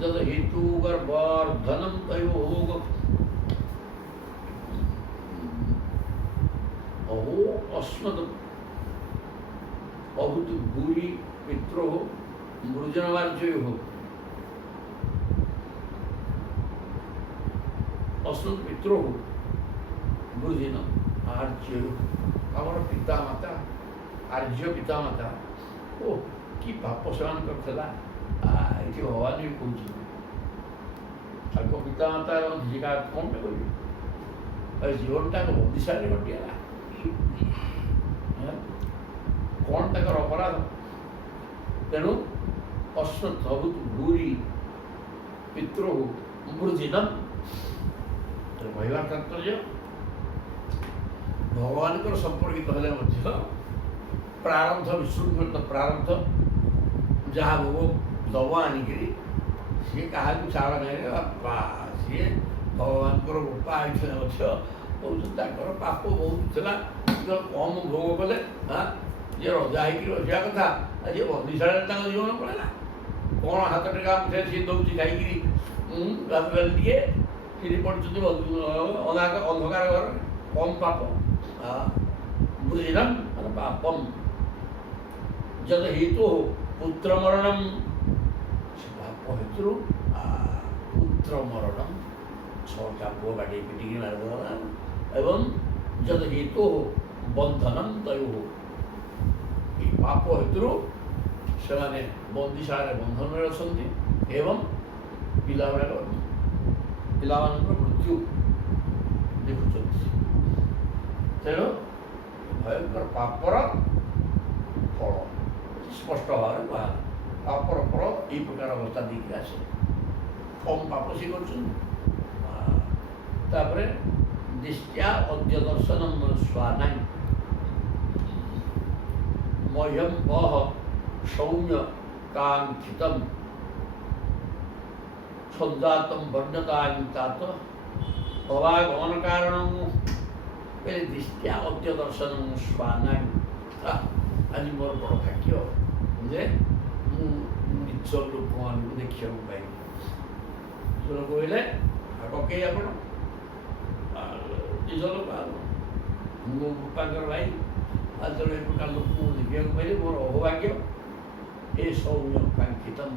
जद हेतु गर्भार्धनम तयोः अहो अस्मद बहुत भूरि पित्रोः मृजनवार्जयोः अस्मद पित्रोः मृजिन आर्जयोः आमर पिता माता आर्य पिता माता ओ कि पाप सेवन करथिला ये भगवान भी कहते ତାଙ୍କ ପିତାମାତା ଏବଂ ଜୀବିକା କ'ଣ କରିବେ ଆଉ ଜୀବନଟା ବନ୍ଦିଶାଳରେ କଟିଗଲା କ'ଣ ତାଙ୍କର ଅପରାଧ ତେଣୁ ଅଶ୍ନତ ବହୁତ ଭୂରି ପିତୃ ମୃଜିନମ କହିବାର ତାତ୍ପର୍ଯ୍ୟ ଭଗବାନଙ୍କର ସମ୍ପର୍କିତ ହେଲେ ମଧ୍ୟ ପ୍ରାରବ୍ଧ ବିଶୃଙ୍ଖଳିତ ପ୍ରାରବ୍ଧ ଯାହା ଭୋଗ ଦବ ଆଣିକିରି ସିଏ କାହାକୁ ଛାଡ଼ ନାହିଁ ବାପା ସିଏ ଭଗବାନଙ୍କର ରୂପା ହେଇଥିଲେ ମଧ୍ୟ ବହୁତ ତାଙ୍କର ପାପ ବହୁତ ଥିଲା କମ୍ ଭୋଗ କଲେ ଯିଏ ରଜା ହେଇକି ରଖିବା କଥା ଯିଏ ବନ୍ଦିଶାଳରେ ତାଙ୍କ ଜୀବନ ପଳେଇଲା କ'ଣ ହାତ ଟେକା ମୁଠେ ସିଏ ଦେଉଛି ଖାଇକିରି ରାତିବେଳେ ଟିକେ କିରି ପଡ଼ିଛନ୍ତି ଅନ୍ଧକାର ଘରରେ କମ୍ ପାପ ବୁଝିଲା ମାନେ ପାପମ ଯଦ ହେତୁ ପୁତ୍ର ମରଣମ ପାପ ହେତୁରୁ ପୁତ୍ର ମରଣମ ଛଅଟା ପୁଅ ବାଡ଼େଇ ପିଟିକି ମାରିଦେଲା ଏବଂ ଯଦ ହେତୁ ବନ୍ଧନମ ତୟୋଃ এই ପାପ ହେତୁରୁ ସେମାନେ ବନ୍ଦିଶାଳାରେ ବନ୍ଧନରେ ଅଛନ୍ତି ଏବଂ ପିଲାମାନଙ୍କର ମୃତ୍ୟୁ ଦେଖୁଛନ୍ତି ତେଣୁ ଭୟଙ୍କର ପାପର ଫଳ ସ୍ପଷ୍ଟ ଭାବରେ ବାହାରେ ପାପର ଫଳ ଏହି ପ୍ରକାର ଅବସ୍ଥା ଦେଇକି ଆସେ କମ୍ ପାପ ସେ କରୁଛନ୍ତି ତାପରେ ଦିଷ୍ଟ୍ୟା ଅଦ୍ୟ ଦର୍ଶନମ ସ୍ୱାନାଂ मह्यम वह सौम्य कांक्षितम सज्जातम वर्णतायुक्तात भवागमन कारण पहले दृष्टिया अद्य दर्शन स्वाना आज मोर बड़ भाग्य जे निज लोक मान देखा पाई लोक कहले ककई आप निज लोक मो बापांकर भाई आज जड़े प्रकार लोक देखा पाइले मोर अहोभाग्य ए सौम्य कांक्षितम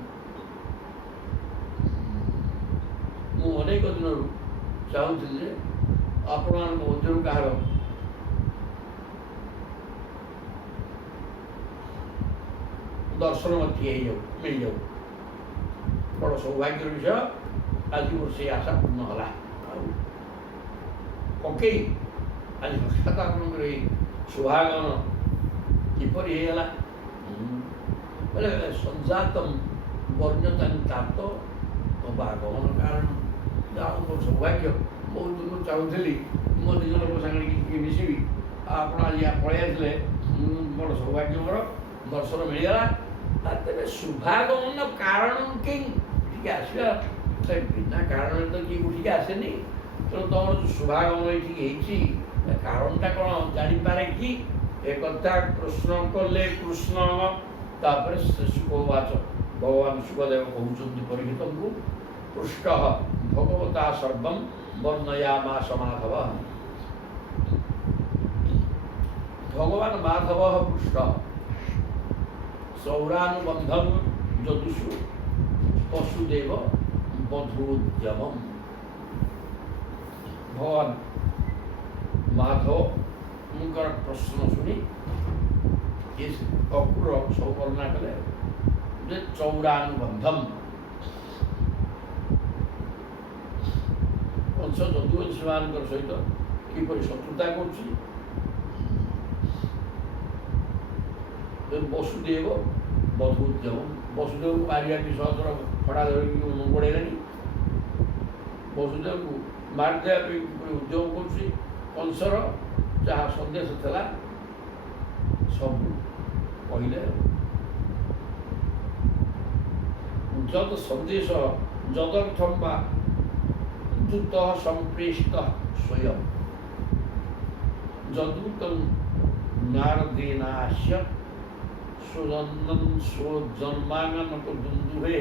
मु अनेक दिन चाहूली जे आपण मध्य कहार दर्शन मत मिल जाऊ बड़ सौभाग्य विषय आज मोर से आशा पूर्ण है ककई आज हठात आपंकर शुभागमन किपर होगा बोले संजातम वर्ण्यतांत आगमन कारण मोर सौभाग्य बहुत दिन चाहूली मो निज लोक सागे मिसबी आप पलि आसले बड़ सौभाग्य मोर दर्शन मिलगला तेरे शुभागमन कारण कहीं आसवा बिना कारण तो किए उठिक आसेनी तेणु तुम जो शुभागमन ये कारणटा कौन जापे कि एक प्रश्न कले कृष्ण तापर सुखवाच भगवान सुखदेव कहते परीक्षित को पृष्ठ भगवता सर्व वर्णयामास माधव भगवान माधव पृष्ठ सौरानुबंधम जदुषु वसुदेव बधूद्यम भगवान माधव मुकर प्रश्न शुणी इस अक्रूर सब वर्णना कले जे चौरानुबंधम कंस जदुवंशी मान सहित किपर शत्रुता कर वसुदेव बधूद्यम वसुदेव को मारिया भी सहस्र खड़ा धरिक गोड़े वसुदेव को मारिदेवा उद्यम कर कंसर जहाँ सन्देश था सब कहले जद सन्देश जदर्थम वा दूत संप्रेषित स्वयं जदूत नारदेनास्य स्वजन्मन स्वजन्मांगन को दुंदुभे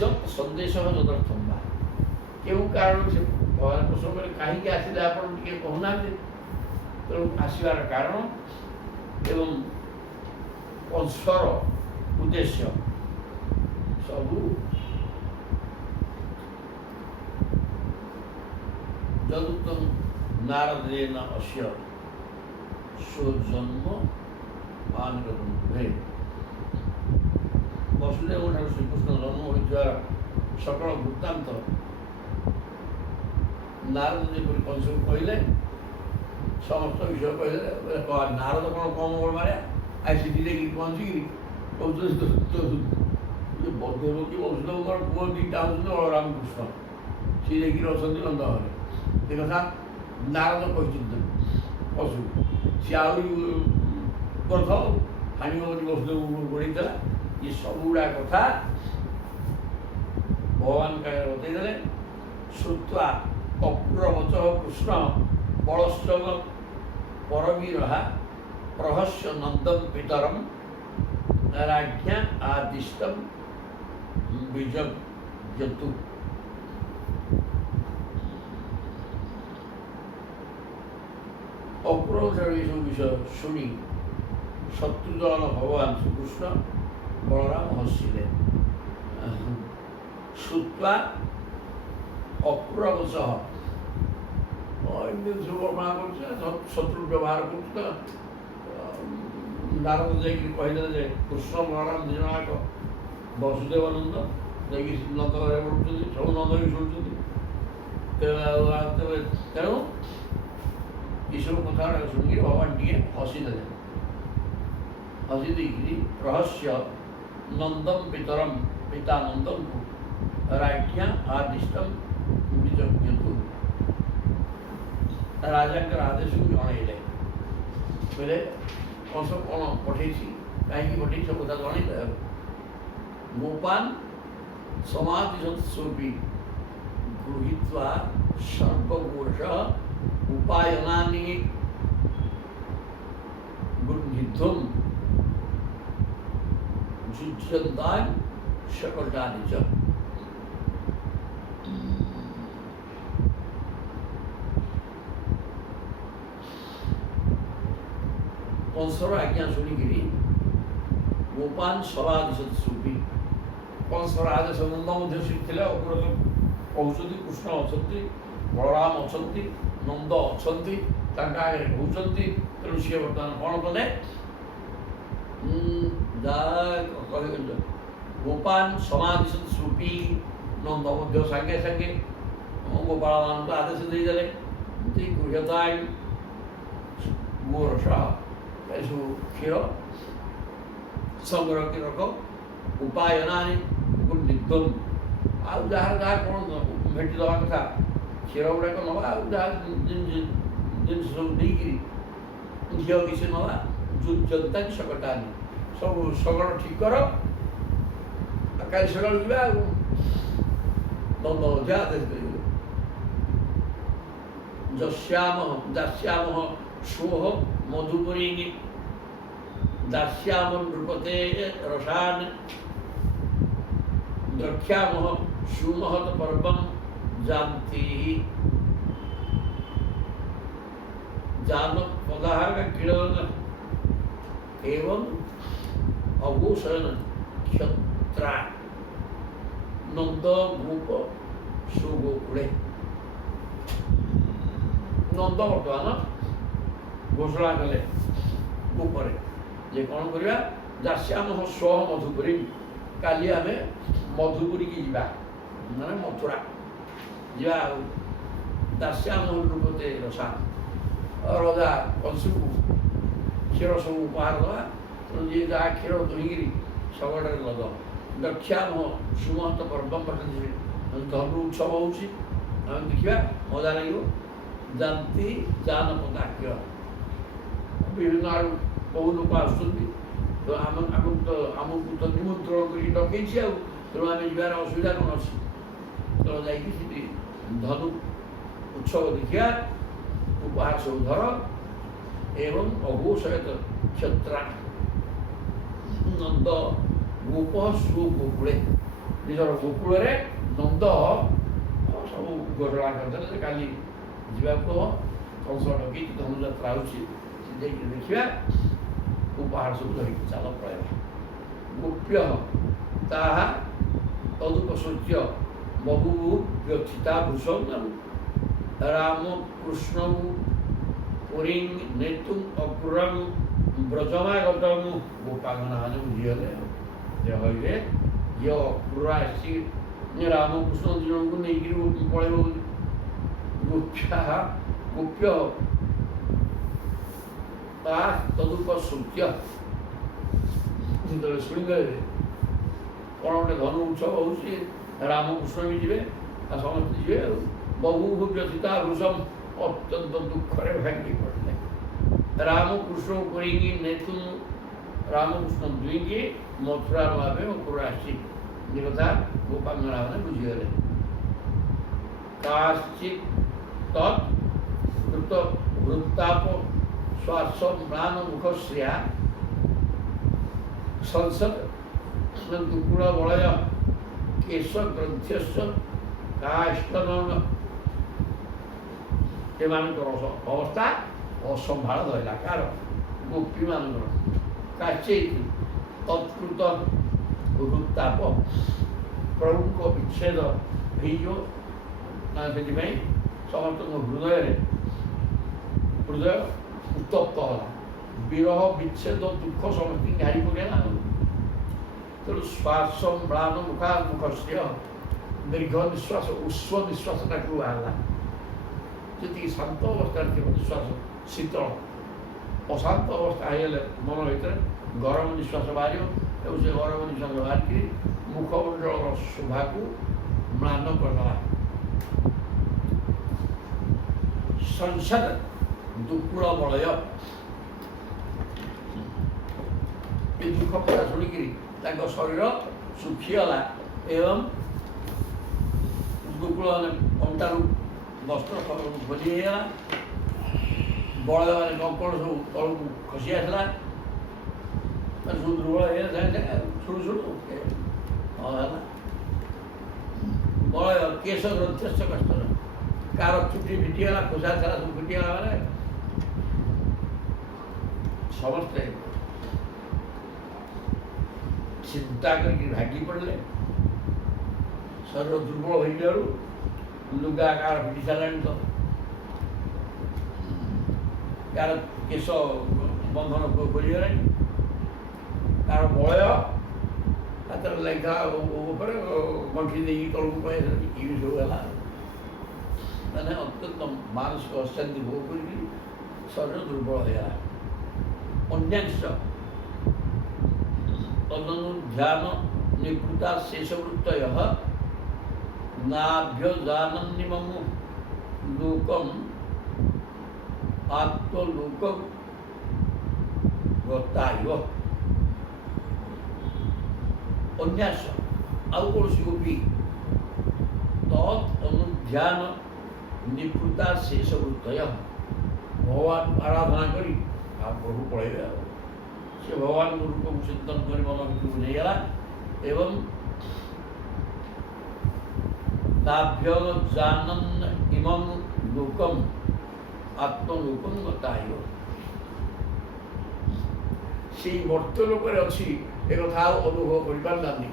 ଯତ୍ ସନ୍ଦେଶ ଯଦର୍ଥମ୍ ବା କେଉଁ କାରଣ ସେ ଭଗବାନ ପ୍ରସଙ୍ଗରେ କାହିଁକି ଆସିଲେ ଆପଣ ଟିକେ କହୁନାହାନ୍ତି। ତେଣୁ ଆସିବାର କାରଣ ଏବଂ କଂସର ଉଦ୍ଦେଶ୍ୟ ସବୁ ଯଦୁକ୍ତଂ ନାରଦେନ ଅସ୍ୟ ସ୍ୱଜନ୍ମ ଆନଗତଂ ହୁଏ। ବସୁଦେବଠାରୁ ଶ୍ରୀକୃଷ୍ଣ ଜନ୍ମ ହୋଇଥିବାର ସକଳ ବୃତ୍ତାନ୍ତ ନାରଦ ଯେପରି କଂସକୁ କହିଲେ, ସମସ୍ତ ବିଷୟ କହିଲେ। ନାରଦ କ'ଣ କମ୍ ମାରେ ଆସିକି ଦେଖିକି ପହଞ୍ଚିକିରି କହୁଛନ୍ତି ବୈଦେବକୀ ବସୁଦେବଙ୍କର ପୁଅ ଦୁଇଟା ହେଉଛନ୍ତି ବଳରାମ କୃଷ୍ଣ, ସିଏ ଯାଇକିରି ଅଛନ୍ତି ନନ୍ଦଘରେ। ଏ କଥା ନାରଦ କହିଛନ୍ତି ପଶୁ, ସିଏ ଆହୁରି କରିଥାଉ ହାଣିବ ବୋଲି ବସୁଦେବଙ୍କୁ ଗୋଡ଼େଇଥିଲା। ଏ ସବୁଗୁଡ଼ା କଥା ଭଗବାନ କାଳେ ବତେଇଦେଲେ। ଶ୍ରୁତ୍ୱା ଅକ୍ରୁରବଚ କୃଷ୍ଣ ବଳଶ୍ଚ ପରବୀରହା ପ୍ରହସ୍ୟ ନନ୍ଦଂ ପିତରಂ ରାଜ୍ञା ଆଦିଷ୍ଟଂ ବିଜୟତୁ। ଅକ୍ରୁରଠାରୁ ଏସବୁ ବିଷୟ ଶୁଣି ଶତ୍ରୁଦଳ ଭଗବାନ ଶ୍ରୀକୃଷ୍ଣ ବଳରାମ ହସିଲେ। ଶ୍ରୁତ୍ୱା ଅକ୍ରୁରବଚ ଏମିତି ସବୁ ବର୍ଣ୍ଣନା କରୁଛି, ଶତ୍ରୁ ବ୍ୟବହାର କରୁଛି। ତ ନାରଦ ଯାଇକିରି କହିଦେଲେ ଯେ କୃଷ୍ଣ ବଳରାମ ଦୁଇ ଜଣ ଯାକ ବସୁଦେବ ନନ୍ଦ ଯାଇକି ନନ୍ଦ ଘରେ ପଡ଼ୁଛନ୍ତି, ସବୁ ନନ୍ଦ ବି ଶୁଣୁଛନ୍ତି। ତେଣୁ ଏସବୁ କଥା ଗୁଡ଼ାକ ଶୁଣିକିରି ଭଗବାନ ଟିକେ ହସିଦେଲେ। ହସି ଦେଇକିରି ରହସ୍ୟ ନନ୍ଦମ୍ ପିତରମ୍ ପିତା ନନ୍ଦଙ୍କୁ ରାଜ୍ञା ଆଦିଷ୍ଟଂ ବିଜୟତୁ ରାଜାଙ୍କର ଆଦେଶକୁ ଜଣାଇଲେ। କହିଲେ କଂସ କ'ଣ ପଠେଇଛି, କାହିଁକି ପଠେଇଛି, ସବୁ କଥା ଜଣାଇଲେ। ଗୋପାନ୍ ସମାଧିସତ୍ସୋପି ଗୃହୀତ୍ୱା ସର୍ବପୁରୁଷଃ ଉପାୟନାନି ଗୃହୀତ୍ୱଂ ଯୁଜ୍ୟନ୍ତାନ୍ शकटानि च। कंसर आज्ञा शुणिकी गोपान सभादिशुपी कंसर आदेश नंद मध्य शिखिले अग्रज कहते कृष्ण अच्छा बलराम अच्छा नंद अच्छा आगे कहते। तेणु सी बर्तमान कौन कले गोपान समाधिशुपी नंद मध्य सागे सागे गोपाल मान को आदेश देदेले गृहता मोर सह सब क्षीर संग्रह की रख उपायना निर्दम आउ जार जहाँ कौन भेटी दवा कथा क्षीर गुड़ाक नवा आउ जहाँ जिन सब देकी झील किसी नवा जुजंता की सकटानी सब सगड़ ठीक कर काली सकाल जा नंद आदेश दे जश्याम सोह मधुपुरी दास्याम नृपते रसान द्रक्ष्यामः सुमहत पर्वं जानती जानपदाः क्रीडन एवं अघोषण क्षत्रा नंद गोप सुगोकुले नंद बर्तमान घोषणा कले गोपरे जे कौन करवा दास्याम स्व मधुपुरी काली आम मधुपुरी की जा माने मथुरा जा दास्याम नृपते रसान रजा कंस को क्षीर सब उपहार दवा जी जहाँ क्षीर दुहीकि शगड़े लद दक्षाम सुमहत पर्व धर्म उत्सव हो देखा मजा लगे जानती जानपदाख्य विभिन्न आड़ू बहु लोक आसुच्च तो आमको तो निमंत्रण कर डकई तेणु आम jaar असुविधा कौन अच्छी तो जा धनु उत्सव देखा उपहार सब धर एवं अघोषयत क्षत्रा नंद गोप सुगोकुले ନିଜର ଗୋକୁଳରେ ନନ୍ଦ ସବୁ ଘୋଷଣା କରିଦେଲେ ଯେ କାଲି ଯିବାକୁ କଂସ ଡକେଇକି ଧନୁଯାତ୍ରା ହେଉଛି ସେ ଯାଇକି ଦେଖିବା ଉପହାର ସବୁ ଧରିକି ଚାଲ ପଳେଇବା। ଗୋପ୍ୟ ତାହା ତଦୁପସୃଜ୍ୟ ବହୁ ବ୍ୟଥିତା ଭୂଷଣ ରାମକୃଷ୍ଣ ପୁରୀଂ ନେତୁ ଅଗ୍ରଂ ବ୍ରଜମାଗତଂ ଗୋପାଙ୍ଗନାମାନେ ବୁଝିଗଲେ ଯେ ହଇରେ ଇଏ ଅକ୍ରୁର ଆସିଛି ରାମକୃଷ୍ଣ ଜଣଙ୍କୁ ନେଇକିରି ପଳେଇବ ଗୋପ୍ୟ ତା ତଦୁପସୃଜ୍ୟ ଯେତେବେଳେ ଶୁଣିଗଲେ କ'ଣ ଗୋଟେ ଧନୁ ଉତ୍ସବ ହେଉଛି ରାମକୃଷ୍ଣ ବି ଯିବେ ଆଉ ସମସ୍ତେ ଯିବେ ଆଉ ବହୁ ବ୍ୟଥିତା ଭୂଷମ ଅତ୍ୟନ୍ତ ଦୁଃଖରେ ଭାଙ୍ଗି ପଡ଼ିଲେ। ରାମକୃଷ୍ଣ କରିକି ନେତୁ ରାମକୃଷ୍ଣ ଦୁଇକି ମଥୁରା ଭାବେ ଅକ୍ରୁର ଆସିଛି ଏ କଥା ଗୋପାଙ୍ଗନାମାନେ ବୁଝିଗଲେ। କାଶ୍ଚିତ୍ ତତ୍ ବୃତ୍ତାପ ଶ୍ୱାସ ମ୍ଳାନ ମୁଖଶ୍ରିୟା ସଂସଦ ଦୁକୁଳ ବଳୟ କେଶ ଗ୍ରନ୍ଥ୍ୟସ୍ୟ କାଷ୍ଟନ ଏମାନଙ୍କର ଅବସ୍ଥା ଅସମ୍ଭାଳ ରହିଲା। କାହାର? ଗୋପୀମାନଙ୍କର। କାଚିତ୍ ତତ୍କୃତ ବୃତ୍ତାପ ପ୍ରଭୁଙ୍କ ବିଚ୍ଛେଦ ହେଇଯିବ ନା ସେଥିପାଇଁ ସମସ୍ତଙ୍କ ହୃଦୟ ଉତ୍ତପ୍ତ ହେଲା। ବିରହ ବିଚ୍ଛେଦ ଦୁଃଖ ସମସ୍ତଙ୍କୁ ଘାରି ପକେଇଲା। ତେଣୁ ଶ୍ୱାସ ମ୍ଳାନ ମୁଖଶ୍ରିୟ ଦୀର୍ଘ ନିଶ୍ୱାସ ଉଷ୍ମ ନିଶ୍ୱାସଟାକୁ ବାହାରିଲା। ଯେତିକି ଶାନ୍ତ ଅବସ୍ଥାରେ ଥିବ ନିଶ୍ୱାସ ଶୀତଳ, ଅଶାନ୍ତ ଅବସ୍ଥା ହେଇଗଲେ ମନ ଭିତରେ ଗରମ ନିଶ୍ୱାସ ବାହାରିବ ଏବଂ ସେ ଗରମ ନିଶ୍ୱାସ ବାହାରିକି ମୁଖମଣ୍ଡଳର ଶୋଭାକୁ ମ୍ଳାନ କରିଦେଲା। ସଂସଦ ଦୁକୁଳ ବଳୟ ଏ ଦୁଃଖ କଥା ଶୁଣିକିରି ତାଙ୍କ ଶରୀର ଶୁଖିଗଲା ଏବଂ ଦୁକୁଳ ଅଣ୍ଟାରୁ ବସ୍ତ୍ର ଖୋଲି ହେଇଗଲା। ବଳୟ କଙ୍କଡ଼ ସବୁ ତଳକୁ ଖସି ଆସିଲା। ସବୁ ଦୁର୍ବଳ ହେଇଗଲା ସାଙ୍ଗେ ସାଙ୍ଗେ ଶୁଣୁ ହେଲା। ବଳୟ କେଶ ଗ୍ରନ୍ଥ୍ୟସ୍ୟ କଷ୍ଟ କାହାର ଚୁଟି ଫିଟିଗଲା, ଖୋସା ସାରା ସବୁ ଫିଟିଗଲା ମାନେ ସମସ୍ତେ ଚିନ୍ତା କରିକି ଭାଗି ପଡ଼ିଲେ। ଶରୀର ଦୁର୍ବଳ ହୋଇଯିବାରୁ ଲୁଗା କାହାର ଫିଟି ସାରିଲାଣି ତ, କାହାର କେଶ ବନ୍ଧନ ଖୋଲିଗଲାଣି, କାହାର ବଳୟ ହାତରେ ଲେଖା ଉପରେ ଗଣ୍ଠି ଦେଇକି ତଳକୁ ପଳେଇ ସବୁ ହେଲା। ମାନେ ଅତ୍ୟନ୍ତ ମାନସିକ ଅଶାନ୍ତି ଭୋଗ କରିକି ଶରୀର ଦୁର୍ବଳ ହେଇଗଲା। ଅନ୍ୟାଂଶ ତଦନୁଧ୍ୟାନ ନିବୃତ୍ତା ଶେଷବୃତ୍ତୟ ନାଭ୍ୟଜାନନ୍ନିମମୁ ଲୋକଂ ଆତ୍ମଲୋକଂ ଗତାୟ। ଅନ୍ୟାସ ଆଉ କୌଣସି ଗୋପୀ ତତ୍ ଅନୁଧ୍ୟାନ ନିବୃତ୍ତା ଶେଷବୃତ୍ତୟ ଭଗବାନ ଆରାଧନା କରି ଆଉ ପ୍ରଭୁ ପଳେଇବେ। ଆଉ ସେ ଭଗବାନଙ୍କ ରୂପକୁ ଚିନ୍ତନ କରି ମନ ଭିତରକୁ ନେଇଗଲା ଏବଂ ନାଭ୍ୟଜାନନ୍ ଇମଂ ଲୋକଂ ଆତ୍ମଲୋକଂ ଗତାୟ। ସେଇ ମର୍ତ୍ତ୍ୟ ଲୋକରେ ଅଛି ଏ କଥା ଆଉ ଅନୁଭବ କରିପାରିଲାନି।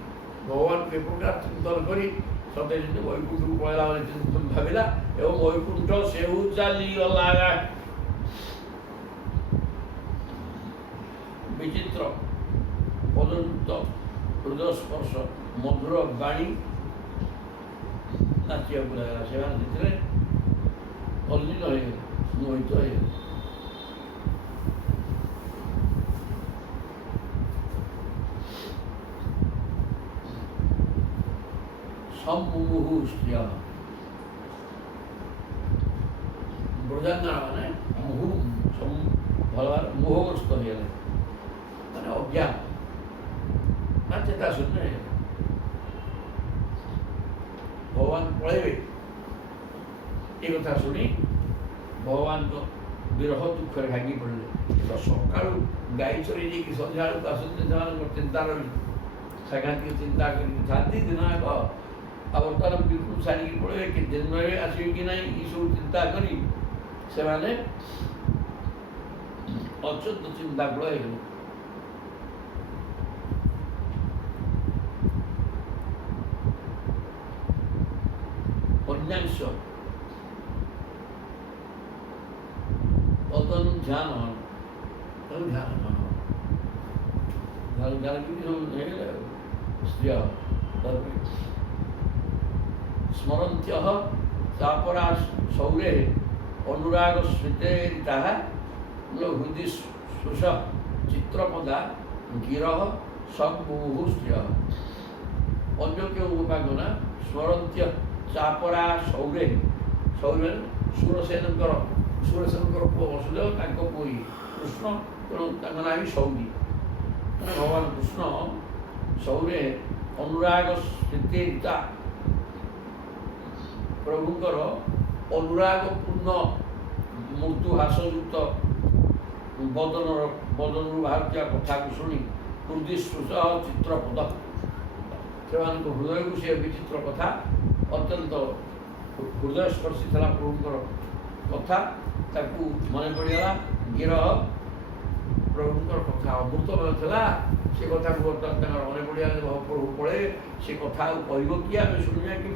ଭଗବାନଙ୍କୁ ଏ ପ୍ରକାର ଚିନ୍ତନ କରି ସତେ ଯେମିତି ବୈକୁଣ୍ଠକୁ ପଳେଇଲା ବୋଲି ଚିନ୍ତନ ଭାବିଲା ଏବଂ ବୈକୁଣ୍ଠ ସେଉ ଚାଲିଗଲା। ବିଚିତ୍ର ପଦଯୁକ୍ତ ହୃଦୟସ୍ପର୍ଶ ମଧୁର ବାଣୀ ନାଚିବାକୁ ଲାଗିଲା। ସେମାନେ ସେଥିରେ ତଲ୍ଲୀନ ହେଇଗଲେ, ମୋହିତ ହେଇଗଲେ। ସମ୍ମୁମୁହୁ ସ୍ତ୍ରିୟ ବ୍ରଜାଙ୍ଗନା ମାନେ ମୁହୁ ଭଲ ଭାବରେ ମୋହଗ୍ରସ୍ତ ହେଇଗଲେ, ମାନେ ଅଜ୍ଞାନ ନା ଚେତା ଶୂନ୍ୟ ହେଇଗଲେ। ଭଗବାନ ପଳେଇବେ ଏ କଥା ଶୁଣି ଭଗବାନଙ୍କ ବିରହ ଦୁଃଖରେ ଭାଙ୍ଗି ପଡ଼ିଲେ। ତ ସକାଳୁ ଗାଈ ଚରି ଯାଇକି ସନ୍ଧ୍ୟାବେଳକୁ ଆସନ୍ତି ସେମାନଙ୍କ ଚିନ୍ତା ରହିଛି। ସାଂଘାତିକ ଚିନ୍ତା କରିଥାନ୍ତି ଦିନ ଯାକ। ଆଉ ବର୍ତ୍ତମାନ ବିଲକୁଲ ଛାଡ଼ିକି ପଳେଇବେ କି ଦିନରେ ଆସିବେ କି ନାହିଁ ଏସବୁ ଚିନ୍ତା କରି ସେମାନେ ଅଚ୍ୟୁତ ଚିନ୍ତାକୁଳ ହେଇଗଲେ। ଅନ୍ୟାଂଶ ଧ୍ୟାନ ସ୍ମରନ୍ତ୍ୟଃ ତାପରା ସୌରେ ଅନୁରାଗ ସ୍ମୃତେରିତାଃ ହୃଦି ସୁଷ ଚିତ୍ରପଦା ଗିରଃ ସଦ୍ମୁହୁ ସ୍ତ୍ରିୟଃ। ଅନ୍ୟ କେଉଁ ଉପାଗନା ସ୍ମରନ୍ତ୍ୟ ଚାପରା ସୌରେ ସୌରେ ସୁରସେନଙ୍କର ପୁଅ ବସୁଦେବ ତାଙ୍କ ପୁଅ କୃଷ୍ଣ, ତେଣୁ ତାଙ୍କ ନାଁ ବି ସୌରୀ। ମାନେ ଭଗବାନ କୃଷ୍ଣ ସୌରେ ଅନୁରାଗ ସ୍ମୃତିରିତା ପ୍ରଭୁଙ୍କର ଅନୁରାଗପୂର୍ଣ୍ଣ ମୃତ୍ୟୁ ହାସଯୁକ୍ତ ବଦନରୁ ବାହାରୁଥିବା କଥାକୁ ଶୁଣି ହୃଦି ସ୍ପୃଶ ଚିତ୍ରପଦ ସେମାନଙ୍କ ହୃଦୟକୁ ସେ ବିଚିତ୍ର କଥା ଅତ୍ୟନ୍ତ ହୃଦୟସ୍ପର୍ଶୀ ଥିଲା। ପ୍ରଭୁଙ୍କର କଥା ତାକୁ ମନେ ପଡ଼ିଗଲା। ଗିରହ ପ୍ରଭୁଙ୍କର କଥା ଅମୃତମୟ ଥିଲା। ସେ କଥାକୁ ବର୍ତ୍ତମାନ ତାଙ୍କର ମନେ ପଡ଼ିଗଲା। ପ୍ରଭୁ ପଳେଇ ସେ କଥା ଆଉ କହିବ କିଏ, ଆମେ ଶୁଣିବା କି?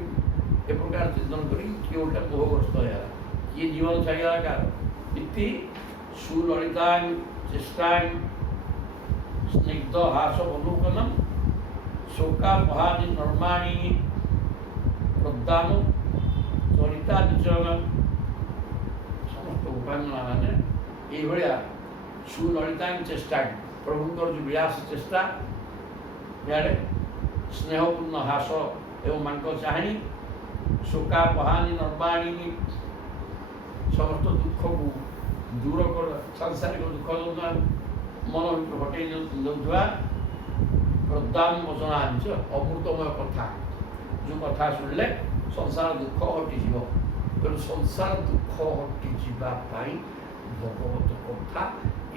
ଏ ପ୍ରକାର ଚିନ୍ତନ କରି କିଏ ଗୋଟେ ମୋହଗ୍ରସ୍ତ ହେଲା, କିଏ ଜୀବନ ଛାଡ଼ିଗଲା କାହାର। ଇତି ସୁଲଳିତାଂ ଚେଷ୍ଟାଂ ସ୍ନିଗ୍ଧ ହାସ ବଧୂକନଂ ଶୋକାପହାନି ନର୍ମାଣୀ ପ୍ରଦାମ ଚଳିତା ନିଚନ। ସମସ୍ତ ଉପାଙ୍ଗନା ମାନେ ଏଇଭଳିଆ ସୁଲଳିତାଂ ଚେଷ୍ଟା, ପ୍ରଭୁଙ୍କର ଯେଉଁ ବିଳାସ ଚେଷ୍ଟା, ଇଆଡ଼େ ସ୍ନେହପୂର୍ଣ୍ଣ ହାସ ଏବଂ ମାଙ୍କ ଚାହାଣୀ, ଶୋକାପହାନି ନର୍ମାଣୀ ସମସ୍ତ ଦୁଃଖକୁ ଦୂର କର, ସାଂସାରିକ ଦୁଃଖ ଦେଉଥିବା ମନ ଭିତରୁ ହଟେଇ ଦେଉଥିବା ପ୍ରଦାମ ବଚନାଞ୍ଚ ଅମୃତମୟ କଥା, ଯେଉଁ କଥା ଶୁଣିଲେ ସଂସାର ଦୁଃଖ ହଟିଯିବ। ତେଣୁ ସଂସାର ଦୁଃଖ ହଟିଯିବା ପାଇଁ ଭଗବତ କଥା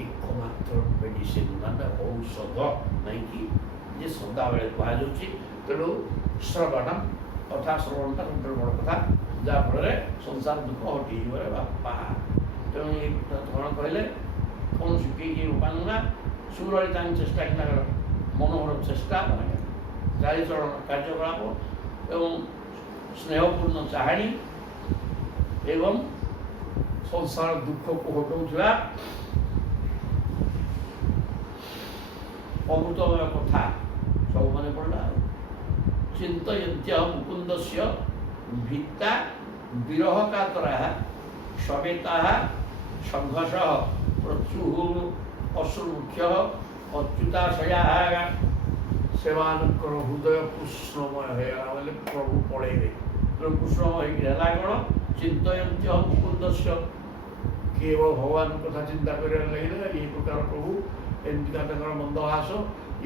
ଏକମାତ୍ର ମେଡ଼ିସିନ, ମାନେ ଔଷଧ ନାଇଁକି ଯେ ସଦାବେଳେ କୁହାଯାଉଛି। ତେଣୁ ଶ୍ରବଣ କଥା, ଶ୍ରବଣଟା ସବୁଠାରୁ ବଡ଼ କଥା, ଯାହାଫଳରେ ସଂସାର ଦୁଃଖ ହଟିଯିବ ରେ ବାପା। ତେଣୁ ଏ କ'ଣ କହିଲେ, କ'ଣ ଶିଖେଇକି ଉପାଙ୍ଗନା ସୁଲଳିତାଙ୍କ ଚେଷ୍ଟା କି ତାଙ୍କର ମନୋହର ଚେଷ୍ଟା, ଚାରିଚରଣ କାର୍ଯ୍ୟକଳାପ ଏବଂ ସ୍ନେହପୂର୍ଣ୍ଣ ଚାହାଣୀ ଏବଂ ସଂସାର ଦୁଃଖକୁ ହଟାଉଥିବା ଅମୃତମୟ କଥା ସବୁ ମନେ ପଡ଼ିଲା। ଚିନ୍ତୟନ୍ତ୍ୟ ମୁକୁନ୍ଦସ୍ୟ ଭିତ୍ତା ବିରହ କାତରାଃ ସବେତାଃ ସଂଘର୍ଷଃ ପ୍ରଚୁଃ ଅଶ୍ରୁମୁଖ୍ୟଃ ଅଚ୍ୟୁତାଶୟାଃ। ସେମାନଙ୍କର ହୃଦୟ କୃଷ୍ଣମୟ ହେଇଗଲା, ବୋଲେ ପ୍ରଭୁ ପଳେଇବେ। ତେଣୁ କୃଷ୍ଣମୟ ହେଇକି ହେଲା କ'ଣ, ଚିନ୍ତୟନ୍ତ୍ୟ ମୁକୁନ୍ଦସ୍ୟ, କେବଳ ଭଗବାନଙ୍କ କଥା ଚିନ୍ତା କରିବାର ଲାଗିଲେ ଏହି ପ୍ରକାର ପ୍ରଭୁ, ଏମିତିକା ତାଙ୍କର ମନ୍ଦହାସ,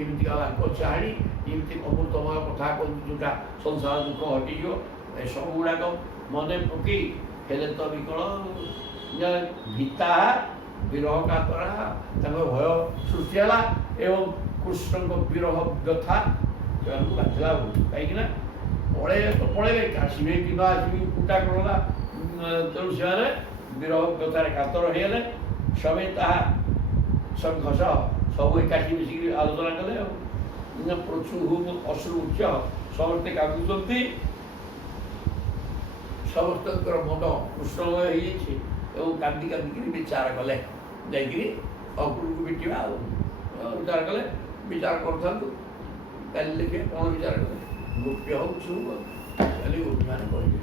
ଏମିତିକା ତାଙ୍କ ଚାହାଣୀ, ଏମିତି ଅମୃତମୟ କଥା କହନ୍ତି ଯେଉଁଟା ସଂସାର ଦୁଃଖ ହଟିଯିବ। ଏସବୁ ଗୁଡ଼ାକ ମନେ ପକେଇ ହେଲେ ତ ବିକଳ ଭୀତା ବିରହ କାତରା, ତାଙ୍କ ଭୟ ସୃଷ୍ଟି ହେଲା ଏବଂ କୃଷ୍ଣଙ୍କ ବିରହ ବ୍ୟଥା ସେମାନଙ୍କୁ ବାଧିଲା ବହୁତ। କାହିଁକିନା ପଳେଇବେ ତ ପଳେଇବେ, ଆସିବେ କି ନ ଆସିବେ କୁଟା କଲା। ତେଣୁ ସେମାନେ ବିରହ ବ୍ୟଥାରେ କାତର ହେଇଗଲେ। ସବେ ତାହା ସଂଘର୍ଷ, ସବୁ ଏକାଠି ମିଶିକି ଆଲୋଚନା କଲେ। ଆଉ ପ୍ରଚୁର ଅଶ୍ରୁ ଉଚ୍ଚ, ସମସ୍ତେ କାନ୍ଦୁଛନ୍ତି, ସମସ୍ତଙ୍କର ମନ କୃଷ୍ଣମୟ ହେଇଯାଇଛି ଏବଂ କାନ୍ଦି କାନ୍ଦିକିରି ବିଚାର କଲେ। ଯାଇକିରି ଅକୁଳକୁ ବିଟିବା ଆଉ ବିଚାର କଲେ। ବିଚାର କରୁଥାନ୍ତୁ, କାଲି ଦେଖିବେ କ'ଣ ବିଚାର କଲେ। ଗୋପ୍ୟ ହଉ କାଲି ଗୋପୀମାନେ କହିବେ।